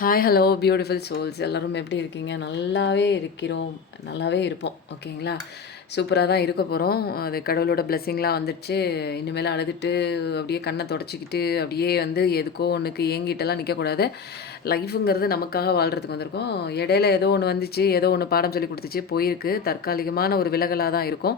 Hi hello beautiful souls எல்லோரும் எப்படி இருக்கீங்க? நல்லாவே இருக்கிறோம், நல்லாவே இருப்போம். ஓகேங்களா? சூப்பராக தான் இருக்க போகிறோம். அது கடவுளோட பிளெஸ்ஸிங்லாம் வந்துடுச்சு. இனிமேல் அழுதுட்டு அப்படியே கண்ணை தொடச்சிக்கிட்டு அப்படியே வந்து எதுக்கோ ஒன்றுக்கு ஏங்கிட்டெல்லாம் நிற்கக்கூடாது. லைஃபுங்கிறது நமக்காக வாழ்கிறதுக்கு வந்திருக்கோம். இடையில ஏதோ ஒன்று வந்துச்சு, ஏதோ ஒன்று பாடம் சொல்லி கொடுத்துச்சு, போயிருக்கு. தற்காலிகமான ஒரு விலகலாக தான் இருக்கும்.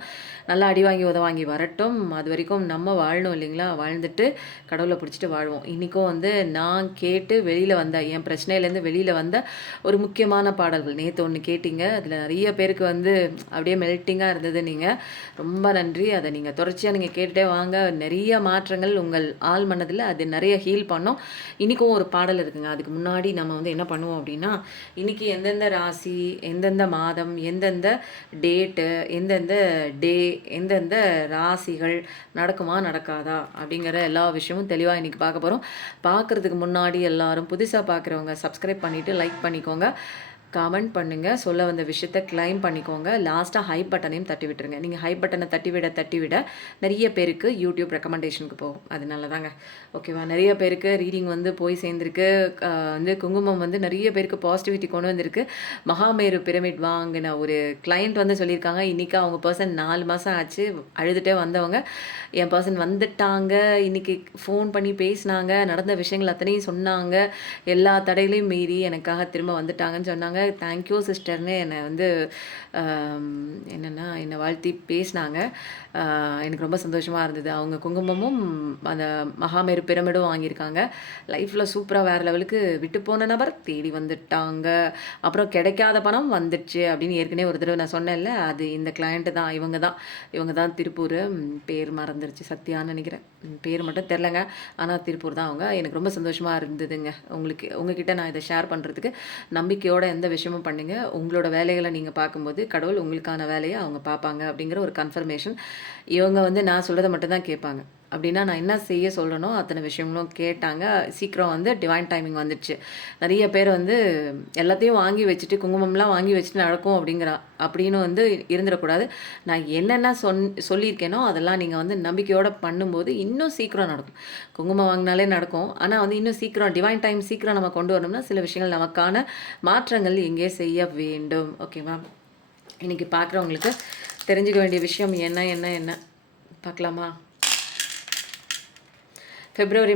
நல்லா அடி வாங்கி உதவாங்கி வரட்டும். அது வரைக்கும் நம்ம வாழணும் இல்லைங்களா? வாழ்ந்துட்டு கடவுளை பிடிச்சிட்டு வாழ்வோம். இன்றைக்கும் வந்து நான் கேட்டு வெளியில் வந்த என் பிரச்சனையிலேருந்து வெளியில் வந்த ஒரு முக்கியமான பாடல்கள் நேற்று ஒன்று கேட்டிங்க. அதில் நிறைய பேருக்கு வந்து அப்படியே மெல்ட்டிங்காக இருந்தது. நீங்கள் ரொம்ப நன்றி. அதை நீங்கள் தொடர்ச்சியாக நீங்கள் கேட்டுகிட்டே வாங்க. நிறைய மாற்றங்கள் உங்கள் ஆள் மனதில் அது நிறைய ஹீல் பண்ணோம். இன்றைக்கும் ஒரு பாடல் இருக்குங்க. அதுக்கு முன்னாடி நம்ம வந்து என்ன பண்ணுவோம் அப்படின்னா, இன்றைக்கி எந்தெந்த ராசி, எந்தெந்த மாதம், எந்தெந்த டேட்டு, எந்தெந்த டே, எந்தெந்த ராசிகள் நடக்குமா நடக்காதா அப்படிங்கிற எல்லா விஷயமும் தெளிவாக இன்றைக்கி பார்க்க போகிறோம். பார்க்குறதுக்கு முன்னாடி எல்லாரும் புதுசாக பார்க்குறவங்க சப்ஸ்கிரைப் பண்ணிவிட்டு லைக் பண்ணிக்கோங்க, கமெண்ட் பண்ணுங்கள், சொல்ல வந்த விஷயத்தை கிளைம் பண்ணிக்கோங்க. லாஸ்ட்டாக ஹை பட்டனையும் தட்டி விட்டுருங்க. நீங்கள் ஹை பட்டனை தட்டி விட நிறைய பேருக்கு யூடியூப் ரெக்கமெண்டேஷனுக்கு போகும். அதனால தாங்க. ஓகேவா? நிறைய பேருக்கு ரீடிங் வந்து போய் சேர்ந்துருக்கு. வந்து குங்குமம் வந்து நிறைய பேருக்கு பாசிட்டிவிட்டி கொண்டு வந்திருக்கு. மகாமேரு பிரமிட் வாங்கின ஒரு கிளைண்ட் வந்து சொல்லியிருக்காங்க, இன்றைக்கி அவங்க பர்சன் 4 மாதம் ஆச்சு அழுதுகிட்டே வந்தவங்க என் பர்சன் வந்துட்டாங்க. இன்றைக்கி ஃபோன் பண்ணி பேசினாங்க, நடந்த விஷயங்கள் அத்தனையும் சொன்னாங்க. எல்லா தடைகளையும் மீறி எனக்காக திரும்ப வந்துட்டாங்கன்னு சொன்னாங்க. தேங்க்யூ சிஸ்டர்னு என்னை வந்து என்னை வாழ்த்தி பேசினாங்க. எனக்கு ரொம்ப சந்தோஷமாக இருந்தது. அவங்க குங்குமமும் அந்த மகாமேரு பிரமிடும் வாங்கியிருக்காங்க. லைஃப்பில் சூப்பராக வேறு லெவலுக்கு விட்டு போன நபர் தேடி வந்துட்டாங்க. அப்புறம் கிடைக்காத பணம் வந்துடுச்சு அப்படின்னு ஏற்கனவே ஒரு தடவை நான் சொன்னேன்ல, அது இந்த கிளைண்ட்டு தான். இவங்க தான் திருப்பூர். பேர் மறந்துருச்சு, சத்யான்னு நினைக்கிறேன். பேர் மட்டும் தெரிலங்க. ஆனால் திருப்பூர் தான் அவங்க. எனக்கு ரொம்ப சந்தோஷமாக இருந்ததுங்க. உங்ககிட்ட நான் இதை ஷேர் பண்ணுறதுக்கு நம்பிக்கையோட எந்த விஷயமும் பண்ணுங்க. உங்களோட வேலைகளை நீங்கள் பார்க்கும்போது கடவுள் உங்களுக்கான வேலையை அவங்க பார்ப்பாங்க அப்படிங்கிற ஒரு கன்ஃபர்மேஷன். இவங்க வந்து நான் சொல்கிறத மட்டும்தான் கேட்பாங்க. அப்படின்னா நான் என்ன செய்ய சொல்கிறேனோ அத்தனை விஷயங்களும் கேட்டாங்க. சீக்கிரம் வந்து டிவைன் டைமிங் வந்துடுச்சு. நிறைய பேர் வந்து எல்லாத்தையும் வாங்கி வச்சுட்டு குங்குமம்லாம் வாங்கி வச்சுட்டு நடக்கும் அப்படின்னு வந்து இருந்துடக்கூடாது. நான் என்னென்ன சொல்லியிருக்கேனோ அதெல்லாம் நீங்கள் வந்து நம்பிக்கையோடு பண்ணும்போது இன்னும் சீக்கிரம் நடக்கும். குங்குமம் வாங்கினாலே நடக்கும். ஆனால் வந்து இன்னும் சீக்கிரம் டிவைன் டைம் சீக்கிரம் நம்ம கொண்டு வரணும்னா சில விஷயங்கள் நமக்கான மாற்றங்கள் எங்கே செய்ய வேண்டும். ஓகேவா? இன்றைக்கி பார்க்குறவங்களுக்கு தெரிஞ்சுக்க வேண்டிய விஷயம் என்ன பார்க்கலாமா? பிப்ரவரி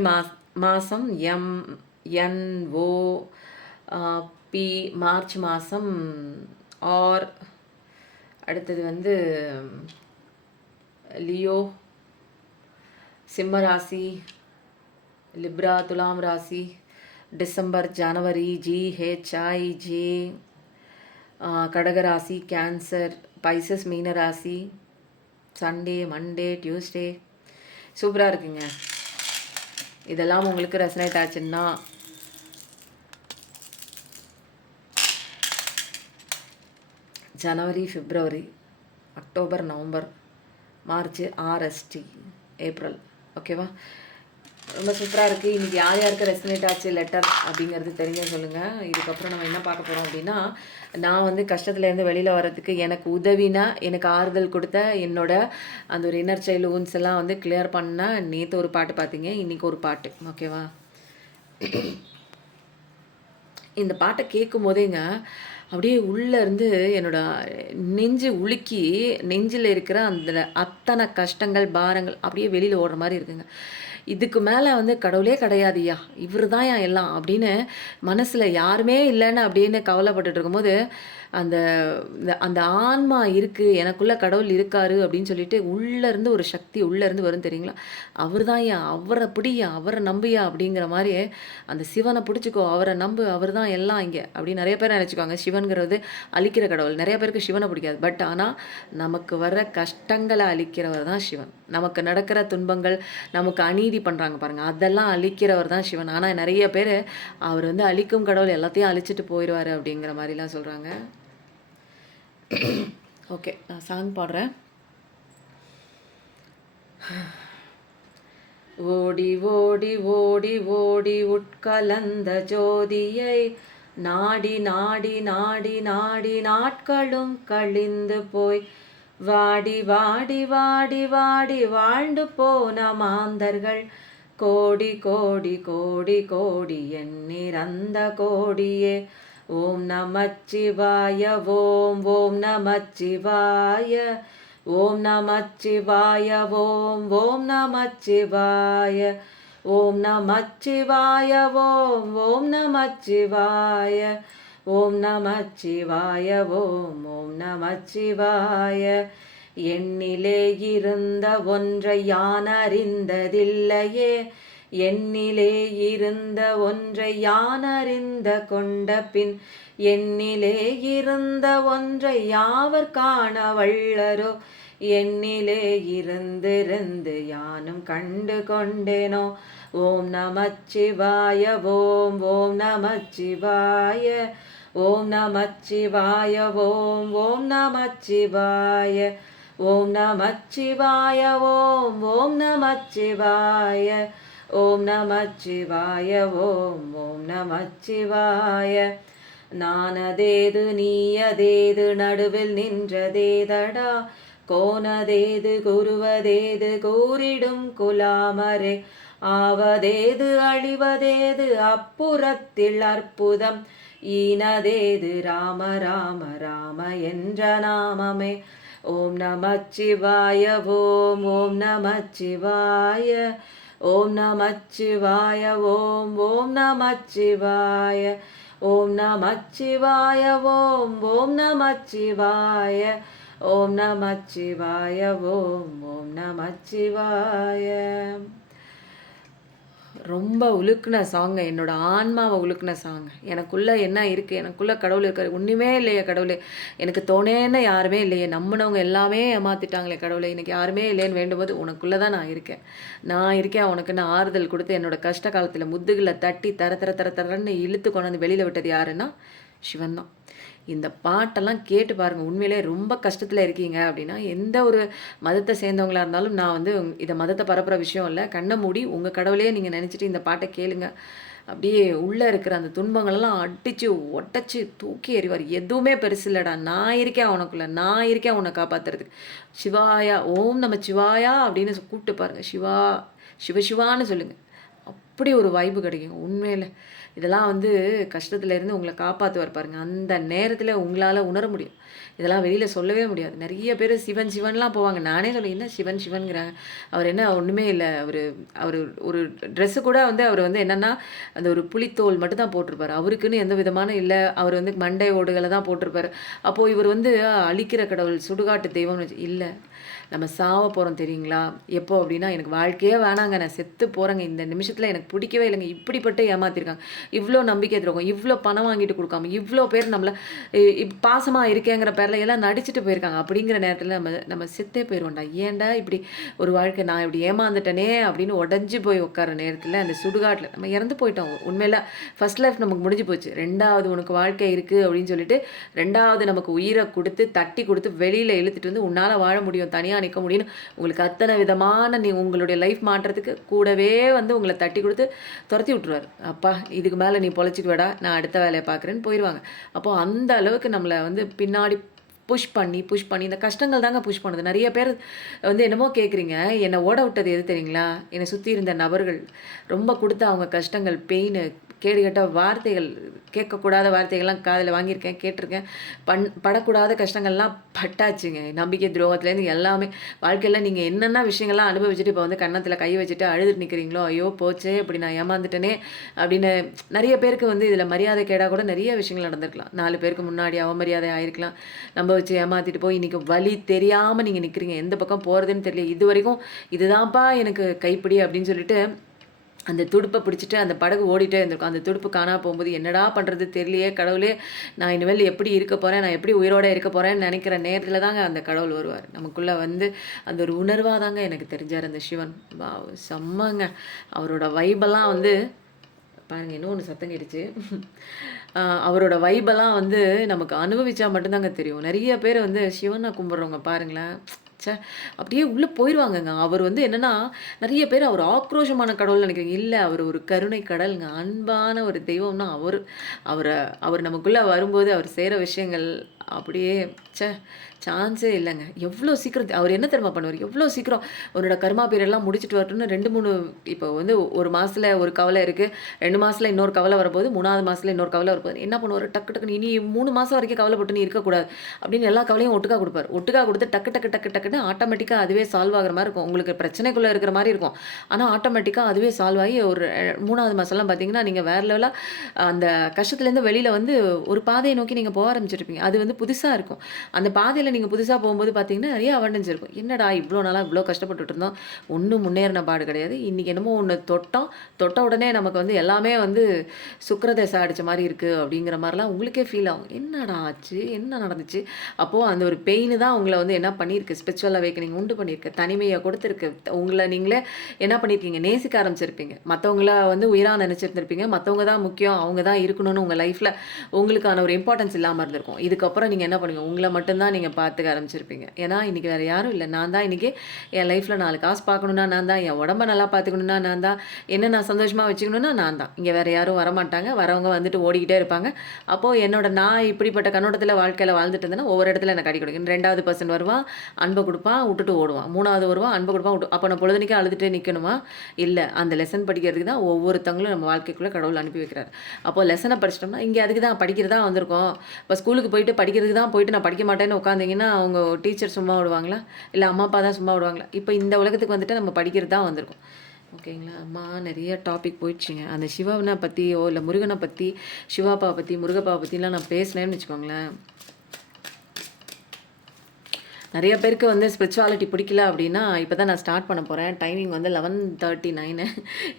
மாதம் MNO, P மார்ச் மாதம் R, அடுத்தது வந்து லியோ, சிம்ம ராசி, லிப்ரா, துலாம் ராசி, டிசம்பர், ஜனவரி GHIJ, கடகராசி, கேன்சர், பைசஸ், மீன ராசி, சண்டே, மண்டே, டியூஸ்டே. சூப்பராக இருக்குங்க. இதெல்லாம் உங்களுக்கு ரெசனேட் ஆச்சுன்னா ஜனவரி, பிப்ரவரி, October, November, March, RST, April. ஓகேவா? ரொம்ப சூப்பராக இருக்குது. இன்றைக்கி யார் யாருக்கு ரெசனேட் ஆச்சு லெட்டர் அப்படிங்கிறது தெரிஞ்ச சொல்லுங்கள். இதுக்கப்புறம் நம்ம என்ன பார்க்க போகிறோம் அப்படின்னா, நான் வந்து கஷ்டத்துலேருந்து வெளியில் வர்றதுக்கு எனக்கு உதவினா, எனக்கு ஆறுதல் கொடுத்த என்னோட அந்த ஒரு இன்னர் சைல்டு ஊன்ஸ் எல்லாம் வந்து கிளியர் பண்ண நேற்று ஒரு பாட்டு பார்த்தீங்க, இன்றைக்கி ஒரு பாட்டு. ஓகேவா? இந்த பாட்டை கேட்கும் போதேங்க அப்படியே உள்ளேருந்து என்னோட நெஞ்சு உலுக்கி நெஞ்சில் இருக்கிற அந்த அத்தனை கஷ்டங்கள், பாரங்கள் அப்படியே வெளியில் ஓடுற மாதிரி இருக்குங்க. இதுக்கு மேலே வந்து கடவுளே கிடையாதுயா, இவர் தான் எல்லாம் அப்படின்னு மனசில் யாருமே இல்லைன்னு அப்படின்னு கவலைப்பட்டுட்டு இருக்கும்போது அந்த அந்த ஆன்மா இருக்குது, எனக்குள்ளே கடவுள் இருக்காரு அப்படின்னு சொல்லிட்டு உள்ளேருந்து ஒரு சக்தி உள்ளேருந்து வரும் தெரியுங்களா? அவர் தான் அவரை பிடியா, அவரை நம்பியா அப்படிங்கிற மாதிரி அந்த சிவனை பிடிச்சிக்கோ, அவரை நம்பு, அவர் தான் எல்லாம் இங்கே அப்படின்னு நிறைய பேர் நினச்சிக்குவாங்க. சிவன்கிறது அழிக்கிற கடவுள். நிறைய பேருக்கு சிவனை பிடிக்காது. பட் ஆனால் நமக்கு வர்ற கஷ்டங்களை அழிக்கிறவர் தான் சிவன். நமக்கு நடக்கிற துன்பங்கள், நமக்கு அநீதி பண்ணுறாங்க பாருங்கள், அதெல்லாம் அழிக்கிறவர் தான் சிவன். ஆனால் நிறைய பேர் அவர் வந்து அழிக்கும் கடவுள், எல்லாத்தையும் அழிச்சிட்டு போயிடுவார் அப்படிங்கிற மாதிரிலாம் சொல்கிறாங்க. ஓகே, நான் சாங் பாடுறேன். ஓடி ஓடி ஓடி ஓடி உட்கலந்த ஜோதியை நாடி நாடி நாடி நாடி நாட்களும் கழிந்து போய் வாடி வாடி வாடி வாடி வாழ்ந்து போன மாந்தர்கள் கோடி கோடி கோடி கோடி எண்ணிறந்த கோடியே. ஓம் நமச்சிவாய ஓம் ஓம் நமச்சிவாய ஓம் நமச்சிவாய ஓம் ஓம் நமச்சிவாய ஓம் நமச்சிவாய ஓம் ஓம் நமச்சிவாய ஓம் நமச்சிவாய ஓம் ஓம் நமச்சிவாய. எண்ணிலே இருந்த ஒன்றை யான் அறிந்ததில்லையே, எண்ணிலே இருந்த ஒன்றை யான் அறிந்த கொண்ட பின், எண்ணிலே இருந்த ஒன்றை யாவர் காண வல்லரோ, எண்ணிலே இருந்திருந்து யானும் கண்டு கொண்டேனோ. ஓம் நமச்சிவாய ஓம் ஓம் நமச்சிவாய ஓம் நமச்சிவாய ஓம் ஓம் நமச்சிவாய ஓம் நமச்சிவாய ஓம் ஓம் நமச்சிவாய ஓம் நமச்சிவாய ஓம் ஓம் நமச்சிவாய. நானதேது நீயதேது நடுவில் நின்றதேதடா, கோனதேது குருவதேது கூறிடும் குலாமரே, ஆவதேது அழிவதேது அப்புறத்தில் அற்புதம், ஈனதேது ராம ராம ராம என்ற நாமமே. ஓம் நமச்சிவாய ஓம் ஓம் நமச்சிவாய ஓம் நமச்சிவாய ஓம் ஓம் நமச்சிவாய ஓம் நமச்சிவாய ஓம் ஓம் நமச்சிவாய ஓம் நமச்சிவாய ஓம் ஓம் நமச்சிவாய. ரொம்ப உலுக்குன சாங்க, என்னோட ஆன்மாவை உலுக்குன சாங். எனக்குள்ளே என்ன இருக்குது, எனக்குள்ளே கடவுள் இருக்கார். ஒன்றுமே இல்லையே கடவுளே, எனக்கு தோணேன்னு யாருமே இல்லையே, நம்பினவங்க எல்லாமே ஏமாற்றிட்டாங்களே கடவுளே, எனக்கு யாருமே இல்லைன்னு வேண்டும்போது உனக்குள்ளே தான் நான் இருக்கேன் உனக்குன்னு ஆறுதல் கொடுத்து என்னோட கஷ்ட காலத்தில் முதுகில் தட்டி தர தர தர தரன்னு இழுத்து கொண்டு வந்து வெளியில் விட்டது யாருன்னா சிவன் தான். இந்த பாட்டெல்லாம் கேட்டு பாருங்கள். உண்மையிலே ரொம்ப கஷ்டத்தில் இருக்கீங்க அப்படின்னா, எந்த ஒரு மதத்தை சேர்ந்தவங்களாக இருந்தாலும், நான் வந்து இதை மதத்தை பரப்புகிற விஷயம் இல்லை, கண்ணை மூடி உங்கள் கடவுளையே நீங்கள் நினச்சிட்டு இந்த பாட்டை கேளுங்க. அப்படியே உள்ளே இருக்கிற அந்த துன்பங்களெல்லாம் அடித்து ஒட்டச்சி தூக்கி எறிவார். எதுவுமே பெருசு இல்லைடா, நான் இருக்கேன் உனக்குள்ள, நான் இருக்கேன் உன்னை காப்பாற்றுறதுக்கு. சிவாயா ஓம் நம்ம சிவாயா அப்படின்னு கூப்பிட்டு பாருங்கள். சிவா சிவசிவான்னு சொல்லுங்கள். அப்படி ஒரு வைப்பு கிடைக்கும் உண்மையில். இதெல்லாம் வந்து கஷ்டத்துலேருந்து உங்களை காப்பாற்றுவார் பாருங்கள். அந்த நேரத்தில் உங்களால் உணர முடியும். இதெல்லாம் வெளியில் சொல்லவே முடியாது. நிறைய பேர் சிவன் சிவன்லாம் போவாங்க. நானே சொல்ல, என்ன சிவன் சிவன்கிறாங்க, அவர் என்ன ஒன்றுமே இல்லை. அவர் ஒரு ட்ரெஸ்ஸு கூட வந்து அவர் வந்து என்னென்னா அந்த ஒரு புலித்தோல் மட்டும் தான் போட்டிருப்பார். அவருக்குன்னு எந்த விதமான இல்லை. அவர் வந்து மண்டை ஓடுகளை தான் போட்டிருப்பார். அப்போது இவர் வந்து அழிக்கிற கடவுள், சுடுகாட்டு தெய்வம்னு இல்லை. நம்ம சாவ போகிறோம் தெரியுங்களா எப்போ அப்படின்னா, எனக்கு வாழ்க்கையே வேணாங்க, நான் செத்து போகிறேங்க, இந்த நிமிஷத்தில் எனக்கு பிடிக்கவே இல்லைங்க, இப்படிப்பட்டு ஏமாற்றிருக்காங்க, இவ்வளோ நம்பிக்கை துரோகம், இவ்வளோ பணம் வாங்கிட்டு கொடுக்காம, இவ்வளோ பேர் நம்மளை பாசமாக இருக்கேங்கிற பேரில் எல்லாம் நடிச்சுட்டு போயிருக்காங்க. அப்படிங்கிற நேரத்தில் நம்ம செத்தே போயிடுவோம்டா. ஏன்டா இப்படி ஒரு வாழ்க்கை, நான் இப்படி ஏமாந்துட்டனே அப்படின்னு உடஞ்சி போய் உட்கார நேரத்தில் அந்த சுடுகாட்டில் நம்ம இறந்து போயிட்டோம். உண்மையில ஃபர்ஸ்ட் லைஃப் நமக்கு முடிஞ்சு போச்சு. ரெண்டாவது உனக்கு வாழ்க்கை இருக்குது அப்படின்னு சொல்லிட்டு ரெண்டாவது நமக்கு உயிரை கொடுத்து தட்டி கொடுத்து வெளியில் இழுத்துட்டு வந்து உன்னால் வாழ முடியும், தனியாக நிற்க முடியும்னு உங்களுக்கு அத்தனை விதமான உங்களுடைய லைஃப் மாற்றத்துக்கு கூடவே வந்து உங்களை தட்டி கொடுத்து துரத்தி விட்டுருவார். அப்பா இதுக்கு மேலே நீ பொழைச்சிட்டு விடா, நான் அடுத்த வேலையை பார்க்குறேன்னு போயிடுவாங்க. அப்போது அந்த அளவுக்கு நம்மளை வந்து பின்னாடி புஷ் பண்ணி இந்த கஷ்டங்கள் தாங்க புஷ் பண்ணுது. நிறைய பேர் வந்து என்னமோ கேட்குறீங்க, என்னை ஓட விட்டது எது தெரியுங்களா, என்னை சுற்றி இருந்த நபர்கள் ரொம்ப கொடுத்த அவங்க கஷ்டங்கள், பெயின், கேடுகட்ட வார்த்தைகள், கேட்கக்கூடாத வார்த்தைகள்லாம் காதில் வாங்கியிருக்கேன், கேட்டிருக்கேன். படக்கூடாத கஷ்டங்கள்லாம் பட்டாச்சுங்க. நம்பிக்கை துரோகத்துலேருந்து எல்லாமே வாழ்க்கையில் நீங்கள் என்னென்ன விஷயங்கள்லாம் அனுபவிச்சுட்டு இப்போ வந்து கன்னத்தில் கை வச்சுட்டு அழுதுட்டு நிற்கிறீங்களோ, ஐயோ போச்சே இப்படி நான் ஏமாந்துட்டேனே அப்படின்னு நிறைய பேருக்கு வந்து இதில் மரியாதை கேடாக கூட நிறைய விஷயங்கள் நடந்திருக்கலாம். 4 பேருக்கு முன்னாடி அவமரியாதை ஆகிருக்கலாம். நம்ம வச்சு ஏமாற்றிட்டு போய் இன்றைக்கி வழி தெரியாமல் நீங்கள் நிற்கிறீங்க, எந்த பக்கம் போகிறதுன்னு தெரியல. இது வரைக்கும் இதுதான்ப்பா எனக்கு கைப்பிடி அப்படின்னு சொல்லிட்டு அந்த துடுப்பை பிடிச்சிட்டு அந்த படகு ஓடிட்டே இருந்திருக்கும். அந்த துடுப்பு காணாமல் போகும்போது என்னடா பண்ணுறது தெரியலையே கடவுளே, நான் இனிமேல் எப்படி இருக்க போகிறேன், நான் எப்படி உயிரோடு இருக்க போகிறேன்னு நினைக்கிற நேரத்தில் தாங்க அந்த கடவுள் வருவார் நமக்குள்ளே. வந்து அந்த ஒரு உணர்வாக தாங்க எனக்கு தெரிஞ்சார் அந்த சிவன். செம்மங்க. அவரோட வைபெல்லாம் வந்து பாருங்கள், இன்னும் ஒன்று சத்தம் கேட்டுச்சு. அவரோட வைபெல்லாம் வந்து நமக்கு அனுபவிச்சா மட்டும்தாங்க தெரியும். நிறைய பேர் வந்து சிவனை கும்பிட்றவங்க பாருங்களேன், அப்படியே உள்ளே போயிடுவாங்கங்க. அவர் வந்து என்னென்னா, நிறைய பேர் அவர் ஆக்ரோஷமான கடவுள் நினைக்கிறீங்க. இல்லை, அவர் ஒரு கருணை கடலுங்க, அன்பான ஒரு தெய்வம்னா அவர் நமக்குள்ளே வரும்போது அவர் செய்கிற விஷயங்கள் அப்படியே ச்சே! சான்ஸே இல்லங்க. எவ்வளோ சீக்கிரம் அவர் என்ன தெரியுமா பண்ணுவாரு? எவ்வளோ சீக்கிரம் உன்னோட கர்மா பீரியட்லாம் முடிச்சுட்டு வரட்டும்னு 2, 3 இப்போ வந்து 1 மாசத்துல ஒரு கவலை இருக்கு. 2 மாசத்துல இன்னொரு கவலை வரப்போகுது. 3வது மாசத்துல இன்னொரு கவலை வரப்போகுது. என்ன பண்ணுவாரு? டக்கு டக்குன்னு இனி 3 மாசம் வரைக்கும் கவலைப்பட்டு நீ இருக்கக்கூடாது. அப்படின்னு எல்லா கவலையும் ஒட்டுக்கா குடுப்பாரு. ஒட்டுக்கா குடுத்து டக்கு டக்கு டக்கு டக்குன்னு ஆட்டோமேட்டிக்கா அதுவே சால்வ் ஆகுற மாரி இருக்கும். உங்களுக்கு பிரச்சனைக்குள்ள இருக்கிற மாரி இருக்கும். ஆனா ஆட்டோமேட்டிக்கா அதுவே சால்வ் ஆகி ஒரு 3வது மாசம்லாம் பார்த்தீங்கன்னா, நீங்க வேற லெவலா அந்த கஷ்டத்துலேருந்து வெளியில வந்து ஒரு பாதைய நோக்கி நீங்க போக ஆரம்பிச்சிருப்பீங்க. அது வந்து புதுசா இருக்கும். அந்த பாதையில நீங்க புதுசா போம்போது பார்த்தீங்கன்னா, நெறைய அவாண்டன்ஸ் இருக்கும். என்னடா இவ்ளோ நாளா இவ்ளோ கஷ்டப்பட்டுட்டு இருந்தோம். ஒண்ணும் முன்னேறின பாடு கிடையாது. இன்னைக்கு என்னமோ ஒண்ணு தொட்டோம். தொட்ட உடனே நமக்கு வந்து எல்லாமே வந்து சுக்கிரதசை அடிச்ச மாரி இருக்கு அப்படிங்கிற மாரிலாம் உங்களுக்கே ஃபீல் ஆகும். என்னடா ஆச்சு? என்ன நடந்துச்சு? அப்போ அந்த ஒரு பெயின் தான் உங்கள வந்து என்ன பண்ணியிருக்கு? ஸ்பிரிச்சுவல் அவேக்கனிங் உண்டு பண்ணியிருக்கு. தனிமைய கொடுத்திருக்கு. உங்கள நீங்களே என்ன பண்ணியிருக்கீங்க? நேசிக்க ஆரம்பிச்சிருப்பீங்க. மத்தவங்கள வந்து உயிரா நெனச்சிருந்திருப்பீங்க. மத்தவங்க தான் முக்கியம். அவங்க தான் இருக்கணும்னு உங்க லைஃப்ல உங்களுக்கான ஒரு இம்பார்ட்டன்ஸ் இல்லாம இருந்திருக்கும். இதுக்கப்புறம் நீங்க என்ன பண்ணுவீங்க? உங்கள மட்டும் தான் நீங்க பார்த்துக்க ஆரம்பிச்சிருப்பீங்க. ஏன்னா, இன்னைக்கு வேற யாரும் இல்ல. நான் தான் இன்னைக்கு என் லைஃப்ல 4 காசு பார்க்கணும்னா நான் தான். என் உடம்ப நல்லா பார்த்துக்கணும்னா நான் தான். என்ன நான் சந்தோஷமா வச்சுக்கணும்னா நான் தான். இங்க வேற யாரும் வரமாட்டாங்க. வரவங்க வந்துட்டு ஓடிக்கிட்டே இருப்பாங்க. அப்போ என்னோட நான் இப்படிப்பட்ட கண்ணோட்டத்துல வாழ்க்கையில வாழ்ந்துட்டு இருந்தேன்னா, ஒவ்வொரு இடத்துல எனக்கு அடி கிடைக்கும். 2வது பெர்சன் வருவான், அன்ப குடுப்பான், வுட்டுட்டு ஓடுவான். 3வது வருவான், அன்ப குடுப்பான், அப்ப நான் பொழுதன்னைக்கும் அழுதுட்டே நிக்கணுமா? இல்ல. அந்த லெசன் படிக்கிறதுக்கு தான் ஒவ்வொருத்தவங்களும் நம்ம வாழ்க்கைக்குள்ள கடவுள் அனுப்பி வைக்கிறாரு. அப்போ லெசன படிச்சிட்டோம்னா, இங்க அதுக்கு தான் படிக்கிறதா வந்திருக்கோம். இப்ப ஸ்கூலுக்கு போயிட்டு படிக்கிறதுக்கு தான் போயிட்டு நான் படிக்க மாட்டேன்னு உட்காந்தீங்கன்னா, அவங்க டீச்சர் சும்மா விடுவாங்களா? இல்ல அம்மா, அப்பா தான் சும்மா விடுவாங்களா? இப்ப இந்த உலகத்துக்கு வந்துட்டு நம்ம படிக்கிறது தான் வந்திருக்கோம். ஓகேங்களா? அம்மா நெறைய டாபிக் போயிடுச்சுங்க. அந்த சிவன பத்தியோ, இல்ல முருகன பத்தி, சிவாப்பாவ பத்தி, முருகப்பாவ பத்திலாம் நான் பேசினேன்னு வச்சுக்கோங்களேன், நெறைய பேருக்கு வந்து ஸ்பிரிச்சுவாலிட்டி பிடிக்கல அப்படின்னா, இப்ப தான் நான் ஸ்டார்ட் பண்ண போறேன். டைமிங் வந்து 11:39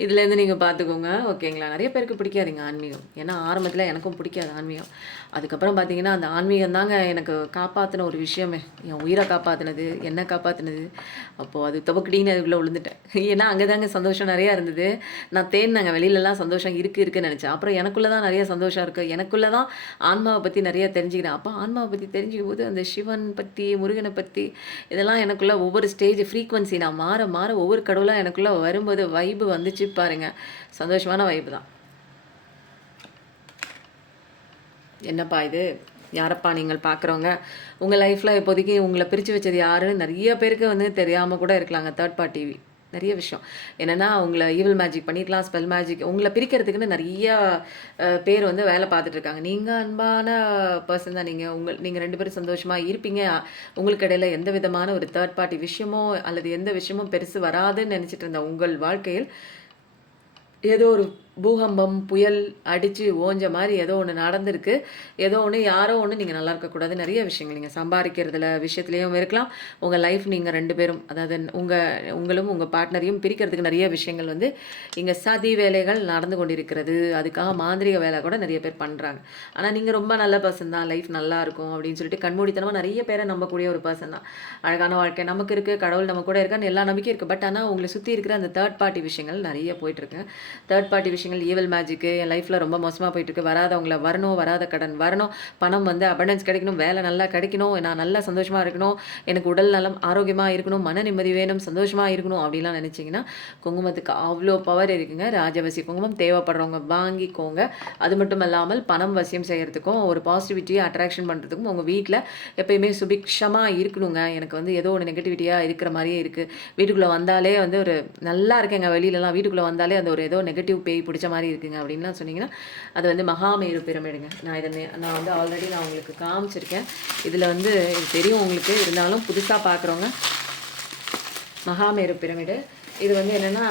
இதுலேருந்து நீங்க பார்த்துக்கோங்க. ஓகேங்களா? நெறைய பேருக்கு பிடிக்காதுங்க ஆன்மீகம். ஏன்னா ஆரம்பத்தில எனக்கும் பிடிக்காது ஆன்மீகம். அதுக்கப்புறம் பார்த்தீங்கன்னா, அந்த ஆன்மீகம் தாங்க எனக்கு காப்பாத்துன ஒரு விஷயமே. என் உயிர காப்பாத்துனது, என்ன காப்பாத்துனது. அப்போ அது தொபக்கிடின்னு அதுக்குள்ள விழுந்துட்டேன். ஏன்னா அங்க தாங்க சந்தோஷம் நெறையா இருந்தது. நான் தேடுனேங்க வெளிலலாம் சந்தோஷம் இருக்குன்னு நெனச்சேன். அப்புறம் எனக்குள்ள தான் நெறைய சந்தோஷம் இருக்கு. எனக்குள்ள தான் ஆன்மாவ பத்தி நெறைய தெரிஞ்சுக்கிறேன். அப்ப ஆன்மாவ பத்தி தெரிஞ்சுக்கும்போது, அந்த சிவன் பத்தி, முருகன பத்தி இதெல்லாம் எனக்குள்ள ஒவ்வொரு ஸ்டேஜ் ஃப்ரீக்வன்சி நான் மாற, மாற ஒவ்வொரு கடவுளா எனக்குள்ள வரும்போது வைப் வந்துச்சு பாருங்க. சந்தோஷமான வைப் தான். என்னப்பா இது? யாரப்பா நீங்கள் பார்க்குறவங்க? உங்க லைஃப்ல இப்போதைக்கு உங்கள பிரிச்சு வச்சது யாருன்னு நெறைய பேருக்கு வந்து தெரியாம கூட இருக்கலாங்க. தேர்ட் பார்ட்டி நெறைய விஷயம். என்னன்னா, உங்கள ஈவில் மேஜிக் பண்ணியிருக்கலாம், ஸ்பெல் மேஜிக் உங்கள பிரிக்கிறதுக்குன்னு நெறைய பேர் வந்து வேல பார்த்துட்டு இருக்காங்க. நீங்க அன்பான பெர்சன் தான் நீங்க. நீங்க 2 பேரும் சந்தோஷமா இருப்பீங்க. உங்களுக்கு இடையில எந்த விதமான ஒரு தேர்ட் பார்ட்டி விஷயமோ, அல்லது எந்த விஷயமும் பெருசு வராதுன்னு நெனச்சுட்டு இருந்த உங்கள் வாழ்க்கையில் ஏதோ ஒரு பூகம்பம், புயல் அடிச்சு ஓஞ்ச மாரி ஏதோ ஒண்ணு நடந்திருக்கு. ஏதோ ஒண்ணு, யாரோ ஒண்ணு நீங்க நல்லா இருக்கக்கூடாது. நெறைய விஷயங்கள் நீங்க சம்பாரிக்கிறதுல விஷயத்திலயும் இருக்கலாம். உங்க லைஃப் நீங்க 2 பேரும் அதாவது உங்களும் உங்க பார்ட்னரையும் பிரிக்கிறதுக்கு நெறைய விஷயங்கள் வந்து இங்க சதி வேலைகள் நடந்து கொண்டிருக்கிறது. அதுக்காக மாந்திரீக வேலை கூட நெறைய பேர் பண்றாங்க. ஆனா நீங்க ரொம்ப நல்ல பெர்சன் தான். லைஃப் நல்லா இருக்கும் அப்படின்னு சொல்லிட்டு கண்மூடித்தனமா நெறைய பேர நம்பக்கூடிய ஒரு பெர்சன் தான். அழகான வாழ்க்கை நமக்கு இருக்கு. கடவுள் நம்ம கூட இருக்கான்னு எல்லா நம்பிக்கையும் இருக்கு. பட் ஆனா உங்கள சுத்தி இருக்கிற அந்த தேர்ட் பார்ட்டி விஷயங்கள் நெறைய போயிட்டுருக்கு. தேர்ட் பார்ட்டி விஷயங்கள், ஈவில் மேஜிக்கு என் லைஃப்ல ரொம்ப மோசமா போயிட்டுருக்கு. வராதவங்கள வரணும், வராத கடன் வரணும், பணம் வந்து அபண்டன்ஸ் கிடைக்கணும், வேலை நல்லா கிடைக்கணும், நான் நல்லா சந்தோஷமா இருக்கணும், எனக்கு உடல் நலம் ஆரோக்கியமா இருக்கணும், மன நிம்மதி வேணும், சந்தோஷமா இருக்கணும் அப்படிலாம் நினைச்சீங்கன்னா, குங்குமத்துக்கு அவ்வளோ பவர் இருக்குங்க. ராஜவசி குங்குமம் தேவைப்படுறவங்க வாங்கிக்கோங்க. அது மட்டும் இல்லாமல் பணம் வசியம் செய்யறதுக்கும், ஒரு பாசிட்டிவிட்டியை அட்ராக்ஷன் பண்ணுறதுக்கும் உங்கள் வீட்டில் எப்பயுமே சுபிக்ஷமா இருக்கணுங்க. எனக்கு வந்து ஏதோ ஒரு நெகட்டிவிட்டியா இருக்கிற மாரியே இருக்கு. வீட்டுக்குள்ள வந்தாலே வந்து ஒரு நல்லா இருக்கேங்க வெளியிலலாம். வீட்டுக்குள்ள வந்தாலே அந்த ஒரு ஏதோ நெகட்டிவ் பேய் பிடிச்ச மாரி இருக்குங்க அப்படின்லாம் சொன்னீங்கன்னா, அது வந்து மகாமேரு பிரமிடுங்க. நான் வந்து ஆல்ரெடி நான் உங்களுக்கு காமிச்சிருக்கேன். இதில வந்து இது தெரியும் உங்களுக்கு. இருந்தாலும் புதுசா பார்க்குறவங்க மகாமேரு பிரமிடு. இது வந்து என்னன்னா,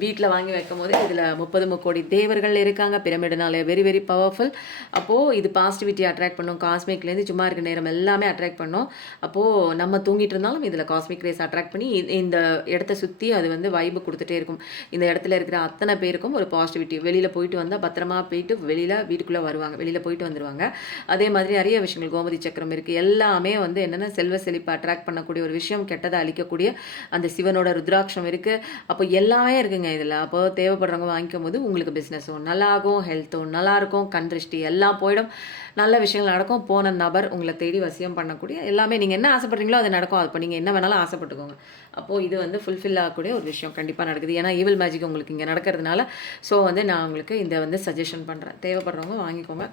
வீட்ல வாங்கி வைக்கும்போது இதில 30 முக்கோடி தேவர்கள் இருக்காங்க. பிரமிடுனாலே வெரி வெரி பவர்ஃபுல். அப்போ இது பாசிட்டிவிட்டி அட்ராக்ட் பண்ணும். காஸ்மிக்லேருந்து சும்மா இருக்க நேரம் எல்லாமே அட்ராக்ட் பண்ணும். அப்போ நம்ம தூங்கிட்டு இருந்தாலும் இதில காஸ்மிக் ரேஸ் அட்ராக்ட் பண்ணி இந்த இடத்த சுத்தி அது வந்து வைப் குடுத்துட்டே இருக்கும். இந்த இடத்துல இருக்கிற அத்தனை பேருக்கும் ஒரு பாசிட்டிவிட்டி. வெளியில போயிட்டு வந்தா பத்திரமா போயிட்டு வெளியில வீட்டுக்குள்ள வருவாங்க. வெளியில போயிட்டு வந்துருவாங்க. அதே மாதிரி நிறைய விஷயங்கள் கோமதி சக்கரம் இருக்கு. எல்லாமே வந்து என்னன்னா செல்வ செழிப்ப அட்ராக்ட் பண்ணக்கூடிய ஒரு விஷயம், கெட்டத அழிக்கக்கூடிய அந்த சிவனோட ருத்ராட்சம் இருக்கு. அப்போ எல்லாமே இருக்குங்க இதில. அப்போ தேவைப்படுறவங்க வாங்கிக்கும்போது உங்களுக்கு பிசினஸும் நல்லாகும், ஹெல்த்தும் நல்லாருக்கும், கண் திருஷ்டி எல்லாம் போயிடும். நல்ல விஷயங்கள் நடக்கும். போன நபர் உங்கள தேடி வசியம் பண்ணக்கூடிய எல்லாமே நீங்க என்ன ஆசைப்படுறீங்களோ அது நடக்கும். அப்போ நீங்க என்ன வேணாலும் ஆசைப்பட்டுக்கோங்க. அப்போ இது வந்து ஃபுல்ஃபில் ஆகக்கூடிய ஒரு விஷயம் கண்டிப்பா நடக்குது. ஏன்னா ஈவில் மேஜிக் உங்களுக்கு இங்க நடக்கிறதுனால, வந்து நான் உங்களுக்கு இந்த வந்து சஜஷன் பண்றேன். தேவைப்படுறவங்க வாங்கிக்கோங்க.